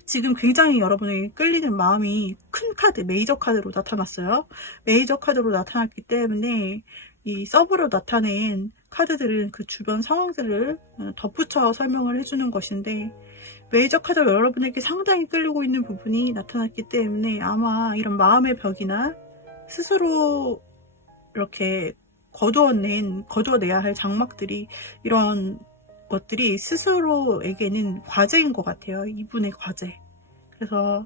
지금 굉장히 여러분에게 끌리는 마음이 큰 카드, 메이저 카드로 나타났어요. 메이저 카드로 나타났기 때문에 이 서브로 나타낸 카드들은 그 주변 상황들을 덧붙여 설명을 해주는 것인데, 메이저 카드로 여러분에게 상당히 끌리고 있는 부분이 나타났기 때문에 아마 이런 마음의 벽이나 스스로 이렇게 거두어내야 할 장막들이, 이런 것들이 스스로에게는 과제인 것 같아요. 이분의 과제. 그래서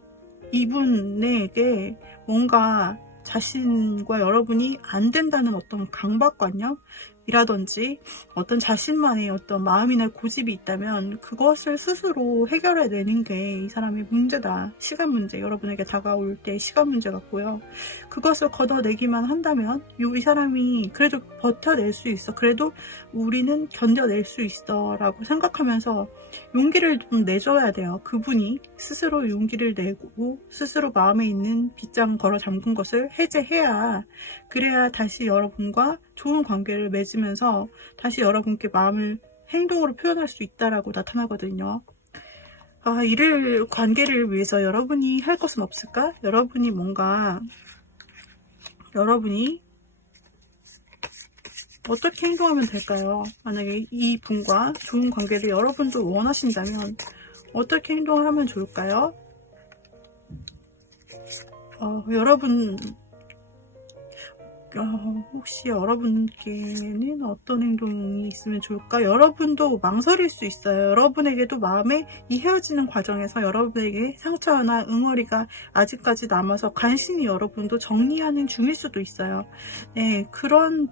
이분에게 뭔가 자신과 여러분이 안 된다는 어떤 강박관념이라든지 어떤 자신만의 어떤 마음이나 고집이 있다면 그것을 스스로 해결해내는 게 이 사람의 문제다. 시간 문제, 여러분에게 다가올 때 시간 문제 같고요. 그것을 걷어내기만 한다면 이 사람이 그래도 버텨낼 수 있어, 그래도 우리는 견뎌낼 수 있어 라고 생각하면서 용기를 좀 내줘야 돼요. 그분이 스스로 용기를 내고 스스로 마음에 있는 빗장 걸어 잠근 것을 해제해야, 그래야 다시 여러분과 좋은 관계를 맺으면서 다시 여러분께 마음을 행동으로 표현할 수 있다라고 나타나거든요. 이를 관계를 위해서 여러분이 할 것은 없을까? 여러분이 어떻게 행동하면 될까요? 만약에 이 분과 좋은 관계를 여러분도 원하신다면 어떻게 행동을 하면 좋을까요? 혹시 여러분께는 어떤 행동이 있으면 좋을까? 여러분도 망설일 수 있어요. 여러분에게도 마음에 이 헤어지는 과정에서 여러분에게 상처나 응어리가 아직까지 남아서 간신히 여러분도 정리하는 중일 수도 있어요. 네, 그런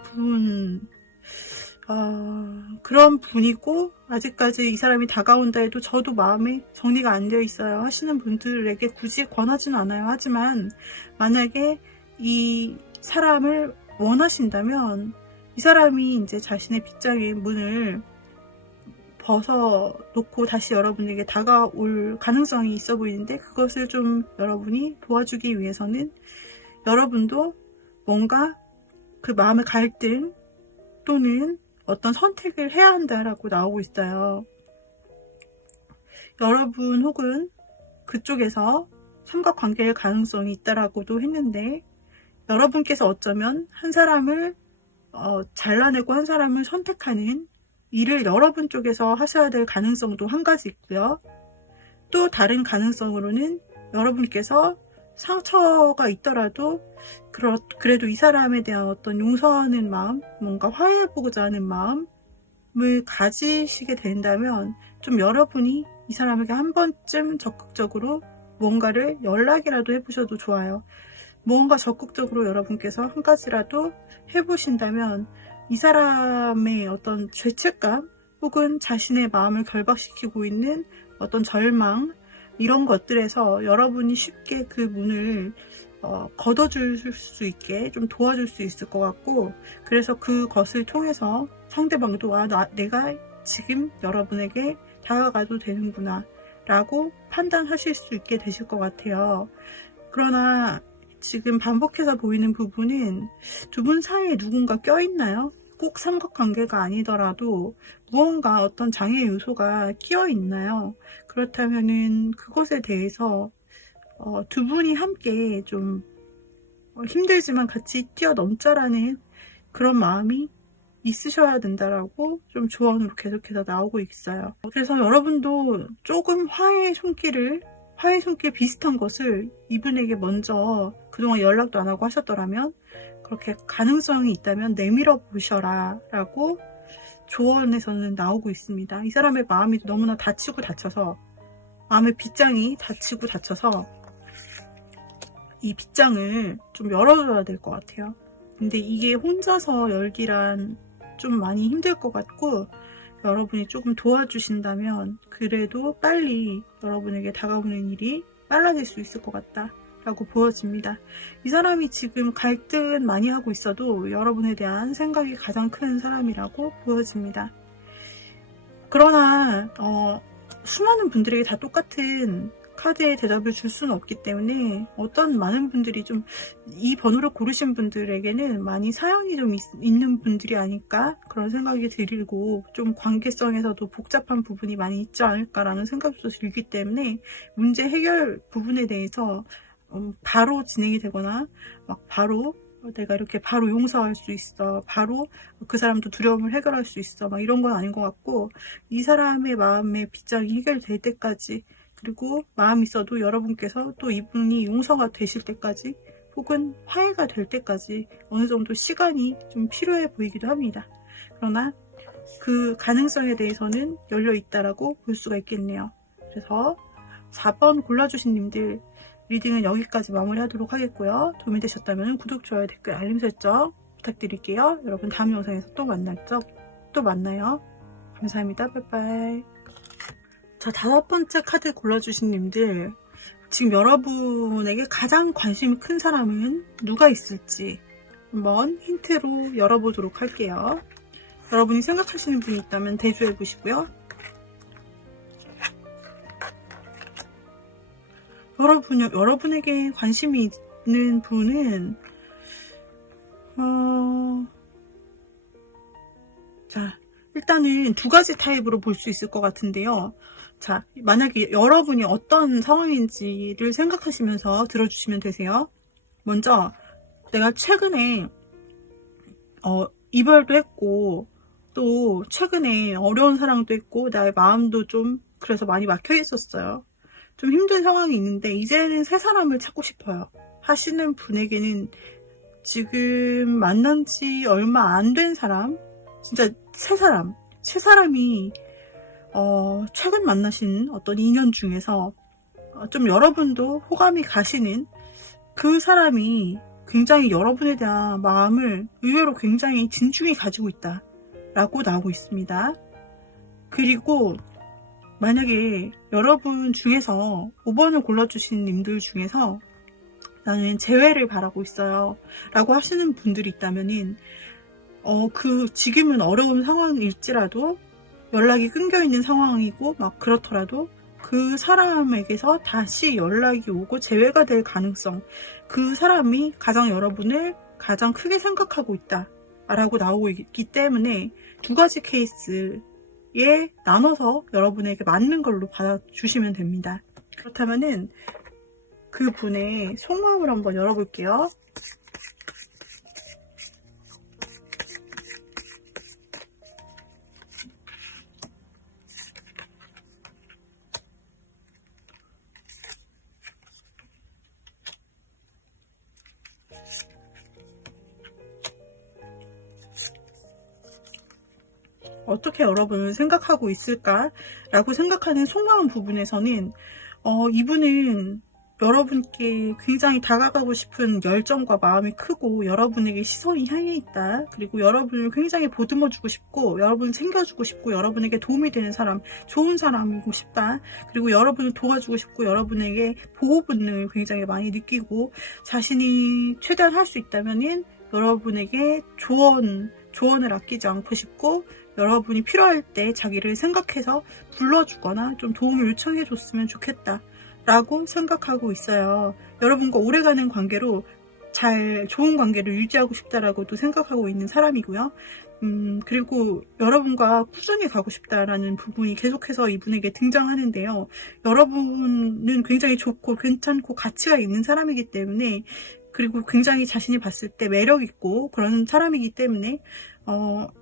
분이고 아직까지 이 사람이 다가온다 해도 저도 마음에 정리가 안 되어 있어요 하시는 분들에게 굳이 권하지는 않아요. 하지만 만약에 이 사람을 원하신다면 이 사람이 이제 자신의 빗장의 문을 벗어놓고 다시 여러분에게 다가올 가능성이 있어 보이는데, 그것을 좀 여러분이 도와주기 위해서는 여러분도 뭔가 그 마음의 갈등 또는 어떤 선택을 해야 한다라고 나오고 있어요. 여러분 혹은 그쪽에서 삼각관계의 가능성이 있다라고도 했는데, 여러분께서 어쩌면 한 사람을 잘라내고 한 사람을 선택하는 일을 여러분 쪽에서 하셔야 될 가능성도 한 가지 있고요. 또 다른 가능성으로는 여러분께서 상처가 있더라도 그래도 이 사람에 대한 어떤 용서하는 마음, 뭔가 화해해보고자 하는 마음을 가지시게 된다면 좀 여러분이 이 사람에게 한 번쯤 적극적으로 뭔가를 연락이라도 해보셔도 좋아요. 뭔가 적극적으로 여러분께서 한 가지라도 해보신다면 이 사람의 어떤 죄책감 혹은 자신의 마음을 결박시키고 있는 어떤 절망, 이런 것들에서 여러분이 쉽게 그 문을 걷어줄 수 있게 좀 도와줄 수 있을 것 같고, 그래서 그것을 통해서 상대방도 내가 지금 여러분에게 다가가도 되는구나 라고 판단하실 수 있게 되실 것 같아요. 그러나 지금 반복해서 보이는 부분은 두 분 사이에 누군가 껴있나요? 꼭 삼각관계가 아니더라도 무언가 어떤 장애 요소가 끼어 있나요? 그렇다면은 그것에 대해서 두 분이 함께 좀 힘들지만 같이 뛰어넘자라는 그런 마음이 있으셔야 된다라고 좀 조언으로 계속해서 나오고 있어요. 그래서 여러분도 조금 화해의 손길 비슷한 것을 이분에게 먼저, 그동안 연락도 안 하고 하셨더라면 그렇게 가능성이 있다면 내밀어 보셔라 라고 조언에서는 나오고 있습니다. 이 사람의 마음이 너무나 다쳐서, 마음의 빗장이 다쳐서 이 빗장을 좀 열어줘야 될 것 같아요. 근데 이게 혼자서 열기란 좀 많이 힘들 것 같고, 여러분이 조금 도와주신다면 그래도 빨리 여러분에게 다가오는 일이 빨라질 수 있을 것 같다 라고 보여집니다. 이 사람이 지금 갈등 많이 하고 있어도 여러분에 대한 생각이 가장 큰 사람이라고 보여집니다. 그러나 수많은 분들에게 다 똑같은 카드의 대답을 줄 수는 없기 때문에 어떤 많은 분들이 좀 이 번호를 고르신 분들에게는 많이 사연이 좀 있는 분들이 아닐까 그런 생각이 들고, 좀 관계성에서도 복잡한 부분이 많이 있지 않을까라는 생각도 들기 때문에 문제 해결 부분에 대해서 바로 진행이 되거나 막 바로 내가 이렇게 바로 용서할 수 있어, 바로 그 사람도 두려움을 해결할 수 있어, 막 이런 건 아닌 것 같고, 이 사람의 마음의 빗장이 해결될 때까지, 그리고 마음이 있어도 여러분께서 또 이분이 용서가 되실 때까지 혹은 화해가 될 때까지 어느 정도 시간이 좀 필요해 보이기도 합니다. 그러나 그 가능성에 대해서는 열려 있다라고 볼 수가 있겠네요. 그래서 4번 골라주신 님들 리딩은 여기까지 마무리하도록 하겠고요. 도움이 되셨다면 구독, 좋아요, 댓글, 알림 설정 부탁드릴게요. 여러분 다음 영상에서 또 만나요. 감사합니다. 빠이빠이. 자, 5번째 카드 골라주신 님들, 지금 여러분에게 가장 관심이 큰 사람은 누가 있을지 한번 힌트로 열어보도록 할게요. 여러분이 생각하시는 분이 있다면 대조해 보시고요. 여러분에게 관심이 있는 분은 자, 일단은 2가지 타입으로 볼 수 있을 것 같은데요. 자, 만약에 여러분이 어떤 상황인지를 생각하시면서 들어주시면 되세요. 먼저 내가 최근에 이별도 했고, 또 최근에 어려운 사랑도 했고, 나의 마음도 좀 그래서 많이 막혀 있었어요. 좀 힘든 상황이 있는데 이제는 새 사람을 찾고 싶어요 하시는 분에게는 지금 만난 지 얼마 안 된 사람, 진짜 새 사람이 최근 만나신 어떤 인연 중에서 좀 여러분도 호감이 가시는 그 사람이 굉장히 여러분에 대한 마음을 의외로 굉장히 진중히 가지고 있다 라고 나오고 있습니다. 그리고 만약에 여러분 중에서 5번을 골라주신 님들 중에서 나는 재회를 바라고 있어요 라고 하시는 분들이 있다면은 지금은 어려운 상황일지라도, 연락이 끊겨 있는 상황이고 막 그렇더라도 그 사람에게서 다시 연락이 오고 재회가 될 가능성, 그 사람이 여러분을 가장 크게 생각하고 있다 라고 나오고 있기 때문에 2가지 케이스에 나눠서 여러분에게 맞는 걸로 받아주시면 됩니다. 그렇다면은 그 분의 속마음을 한번 열어볼게요. 어떻게 여러분은 생각하고 있을까라고 생각하는 속마음 부분에서는 이분은 여러분께 굉장히 다가가고 싶은 열정과 마음이 크고 여러분에게 시선이 향해 있다. 그리고 여러분을 굉장히 보듬어주고 싶고 여러분을 챙겨주고 싶고 여러분에게 도움이 되는 사람, 좋은 사람이고 싶다. 그리고 여러분을 도와주고 싶고 여러분에게 보호 본능을 굉장히 많이 느끼고 자신이 최대한 할 수 있다면은 여러분에게 조언을 아끼지 않고 싶고 여러분이 필요할 때 자기를 생각해서 불러주거나 좀 도움을 요청해 줬으면 좋겠다 라고 생각하고 있어요. 여러분과 오래가는 관계로 좋은 관계를 유지하고 싶다라고도 생각하고 있는 사람이고요. 그리고 여러분과 꾸준히 가고 싶다라는 부분이 계속해서 이분에게 등장하는데요. 여러분은 굉장히 좋고 괜찮고 가치가 있는 사람이기 때문에, 그리고 굉장히 자신이 봤을 때 매력 있고 그런 사람이기 때문에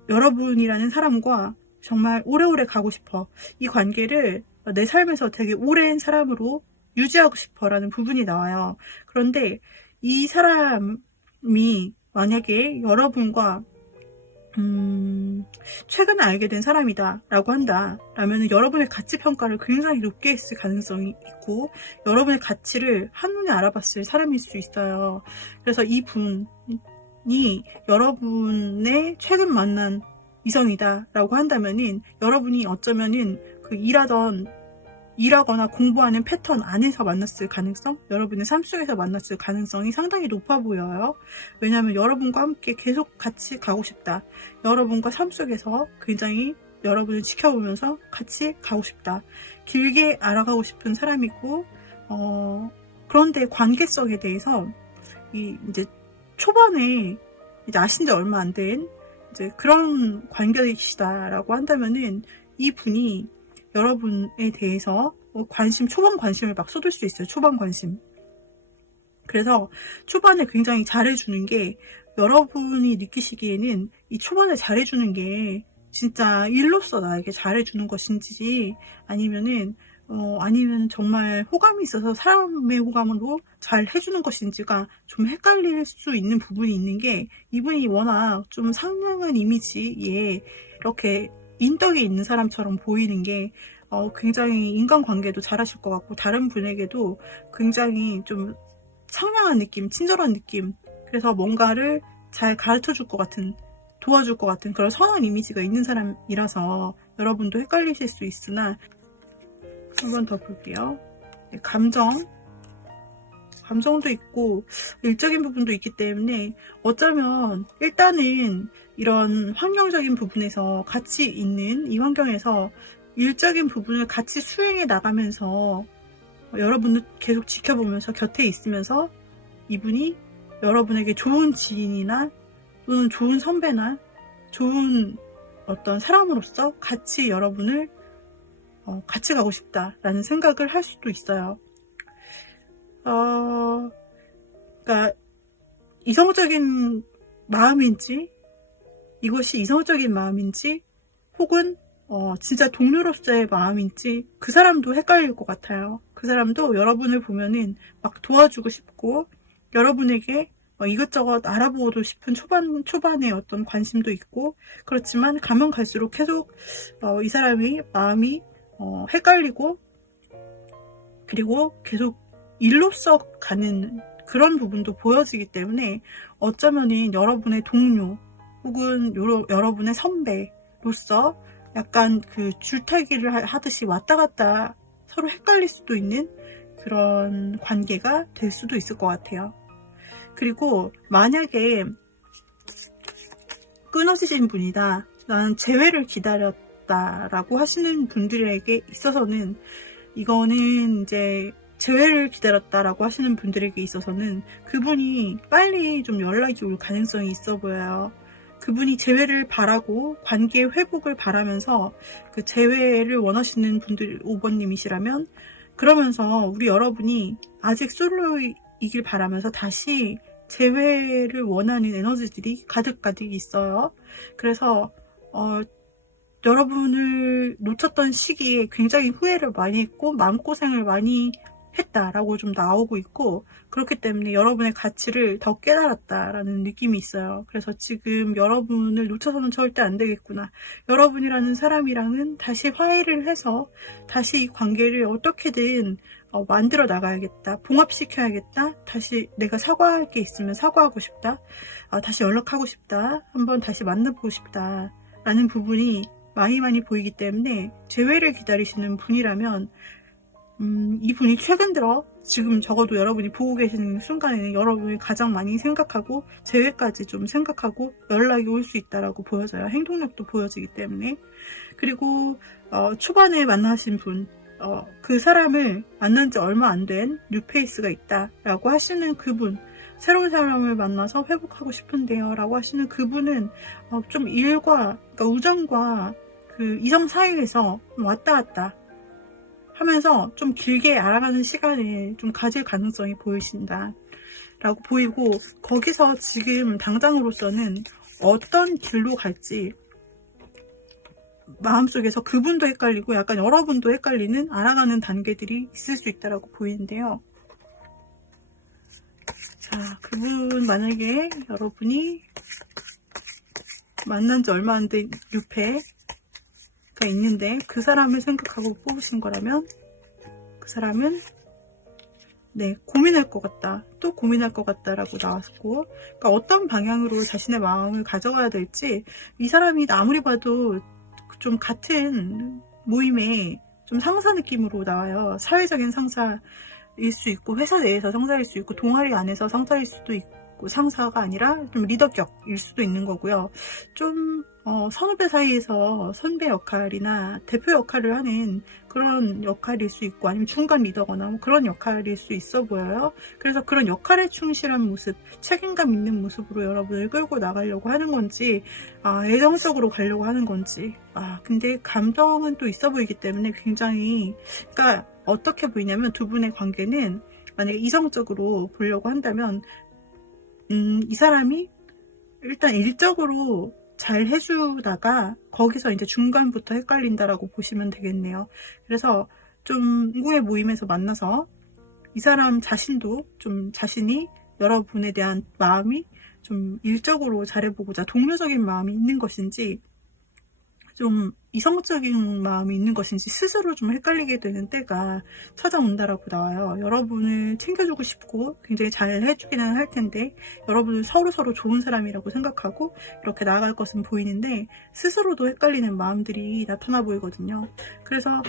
여러분이라는 사람과 정말 오래오래 가고 싶어, 이 관계를 내 삶에서 되게 오랜 사람으로 유지하고 싶어 라는 부분이 나와요. 그런데 이 사람이 만약에 여러분과 최근에 알게 된 사람이다 라고 한다 라면 여러분의 가치 평가를 굉장히 높게 했을 가능성이 있고 여러분의 가치를 한눈에 알아봤을 사람일 수 있어요. 그래서 이분 여러분의 최근 만난 이성이다 라고 한다면은 여러분이 어쩌면은 그 일하거나 공부하는 패턴 안에서 만났을 가능성, 여러분의 삶 속에서 만났을 가능성이 상당히 높아 보여요. 왜냐하면 여러분과 함께 계속 같이 가고 싶다. 여러분과 삶 속에서 굉장히 여러분을 지켜보면서 같이 가고 싶다. 길게 알아가고 싶은 사람이고, 그런데 관계성에 대해서 이제 초반에 이제 아신 지 얼마 안 된 이제 그런 관계이시다라고 한다면은 이분이 여러분에 대해서 초반 관심을 막 쏟을 수 있어요. 초반 관심. 그래서 초반에 굉장히 잘해주는 게, 여러분이 느끼시기에는 이 초반에 잘해주는 게 진짜 일로서 나에게 잘해주는 것인지, 아니면 정말 호감이 있어서 사람의 호감으로 잘 해주는 것인지가 좀 헷갈릴 수 있는 부분이 있는 게, 이분이 워낙 좀 상냥한 이미지에 이렇게 인덕이 있는 사람처럼 보이는 게 굉장히 인간관계도 잘하실 것 같고, 다른 분에게도 굉장히 좀 상냥한 느낌, 친절한 느낌, 그래서 뭔가를 잘 가르쳐 줄 것 같은, 도와줄 것 같은 그런 선한 이미지가 있는 사람이라서 여러분도 헷갈리실 수 있으나, 한 번 더 볼게요. 감정도 있고 일적인 부분도 있기 때문에, 어쩌면 일단은 이런 환경적인 부분에서 같이 있는 이 환경에서 일적인 부분을 같이 수행해 나가면서 여러분을 계속 지켜보면서 곁에 있으면서 이분이 여러분에게 좋은 지인이나 또는 좋은 선배나 좋은 어떤 사람으로서 같이 여러분을 같이 가고 싶다라는 생각을 할 수도 있어요. 그러니까 이성적인 마음인지, 이것이 이성적인 마음인지, 혹은 진짜 동료로서의 마음인지 그 사람도 헷갈릴 것 같아요. 그 사람도 여러분을 보면은 막 도와주고 싶고, 여러분에게 이것저것 알아보고도 싶은 초반에 어떤 관심도 있고, 그렇지만 가면 갈수록 계속 이 사람의 마음이 헷갈리고, 그리고 계속 일로서 가는 그런 부분도 보여지기 때문에, 어쩌면은 여러분의 동료 혹은 여러분의 선배로서 약간 그 줄타기를 하듯이 왔다 갔다 서로 헷갈릴 수도 있는 그런 관계가 될 수도 있을 것 같아요. 그리고 만약에 끊어지신 분이다, 나는 재회를 기다렸다라고 하시는 분들에게 있어서는, 이거는 이제 재회를 기다렸다라고 하시는 분들에게 있어서는 그분이 빨리 좀 연락이 올 가능성이 있어 보여요. 그분이 재회를 바라고 관계 회복을 바라면서 그 재회를 원하시는 분들 5번님이시라면, 그러면서 우리 여러분이 아직 솔로이길 바라면서 다시 재회를 원하는 에너지들이 가득가득 있어요. 그래서 여러분을 놓쳤던 시기에 굉장히 후회를 많이 했고 마음고생을 많이 했다라고 좀 나오고 있고, 그렇기 때문에 여러분의 가치를 더 깨달았다라는 느낌이 있어요. 그래서 지금 여러분을 놓쳐서는 절대 안 되겠구나, 여러분이라는 사람이랑은 다시 화해를 해서 다시 이 관계를 어떻게든 만들어 나가야겠다, 봉합시켜야겠다, 다시 내가 사과할 게 있으면 사과하고 싶다, 다시 연락하고 싶다, 한번 다시 만나보고 싶다 라는 부분이 많이 보이기 때문에, 재회를 기다리시는 분이라면 이분이 최근 들어 지금 적어도 여러분이 보고 계시는 순간에는 여러분이 가장 많이 생각하고 재회까지 좀 생각하고 연락이 올 수 있다라고 보여져요. 행동력도 보여지기 때문에. 그리고 초반에 만나신 분, 그 사람을 만난 지 얼마 안 된 뉴페이스가 있다라고 하시는 그분, 새로운 사람을 만나서 회복하고 싶은데요 라고 하시는 그분은 좀 일과, 그러니까 우정과 그 이성 사이에서 왔다 갔다 하면서 좀 길게 알아가는 시간을 좀 가질 가능성이 보이신다 라고 보이고, 거기서 지금 당장으로서는 어떤 길로 갈지 마음속에서 그분도 헷갈리고 약간 여러분도 헷갈리는 알아가는 단계들이 있을 수 있다라고 보이는데요. 자, 그분 만약에 여러분이 만난 지 얼마 안 된 유패가 있는데 그 사람을 생각하고 뽑으신 거라면, 그 사람은 네, 고민할 것 같다, 또 고민할 것 같다라고 나왔고, 그러니까 어떤 방향으로 자신의 마음을 가져가야 될지, 이 사람이 아무리 봐도 좀 같은 모임에 좀 상사 느낌으로 나와요. 사회적인 상사일 수 있고, 회사 내에서 상사일 수 있고, 동아리 안에서 상사일 수도 있고, 상사가 아니라 좀 리더격일 수도 있는 거고요. 좀 선후배 사이에서 선배 역할이나 대표 역할을 하는 그런 역할일 수 있고, 아니면 중간 리더거나 뭐 그런 역할일 수 있어 보여요. 그래서 그런 역할에 충실한 모습, 책임감 있는 모습으로 여러분을 끌고 나가려고 하는 건지, 애정적으로 가려고 하는 건지. 근데 감정은 또 있어 보이기 때문에 굉장히, 그러니까 어떻게 보이냐면, 두 분의 관계는 만약에 이성적으로 보려고 한다면, 이 사람이 일단 일적으로 잘 해주다가 거기서 이제 중간부터 헷갈린다라고 보시면 되겠네요. 그래서 좀 공공의 모임에서 만나서 이 사람 자신도 좀 자신이 여러분에 대한 마음이 좀 일적으로 잘해보고자 동료적인 마음이 있는 것인지, 좀 이성적인 마음이 있는 것인지 스스로 좀 헷갈리게 되는 때가 찾아온다라고 나와요. 여러분을 챙겨주고 싶고 굉장히 잘 해주기는 할 텐데, 여러분은 서로 좋은 사람이라고 생각하고 이렇게 나아갈 것은 보이는데, 스스로도 헷갈리는 마음들이 나타나 보이거든요. 그래서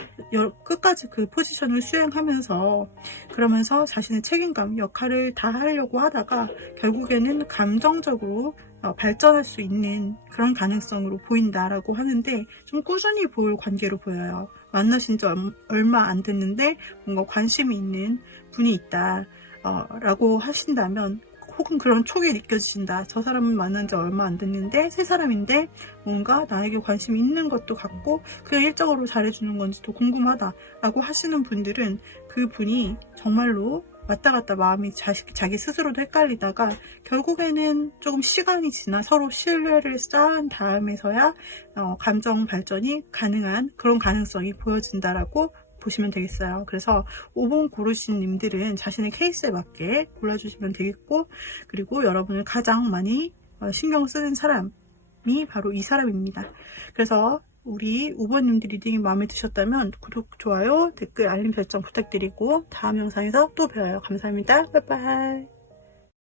끝까지 그 포지션을 수행하면서, 그러면서 자신의 책임감, 역할을 다 하려고 하다가 결국에는 감정적으로 발전할 수 있는 그런 가능성으로 보인다라고 하는데, 좀 꾸준히 볼 관계로 보여요. 만나신 지 얼마 안 됐는데 뭔가 관심이 있는 분이 있다 라고 하신다면, 혹은 그런 촉이 느껴지신다, 저 사람은 만난 지 얼마 안 됐는데 새 사람인데 뭔가 나에게 관심이 있는 것도 같고 그냥 일적으로 잘해주는 건지도 궁금하다 라고 하시는 분들은, 그 분이 정말로 왔다 갔다 마음이 자기 스스로도 헷갈리다가 결국에는 조금 시간이 지나 서로 신뢰를 쌓은 다음에서야 감정 발전이 가능한 그런 가능성이 보여진다라고 보시면 되겠어요. 그래서 5번 고르신 님들은 자신의 케이스에 맞게 골라주시면 되겠고, 그리고 여러분을 가장 많이 신경 쓰는 사람이 바로 이 사람입니다. 그래서 우리 5번님들 리딩이 마음에 드셨다면 구독, 좋아요, 댓글, 알림 설정 부탁드리고 다음 영상에서 또 봬요. 감사합니다. 빠이빠이.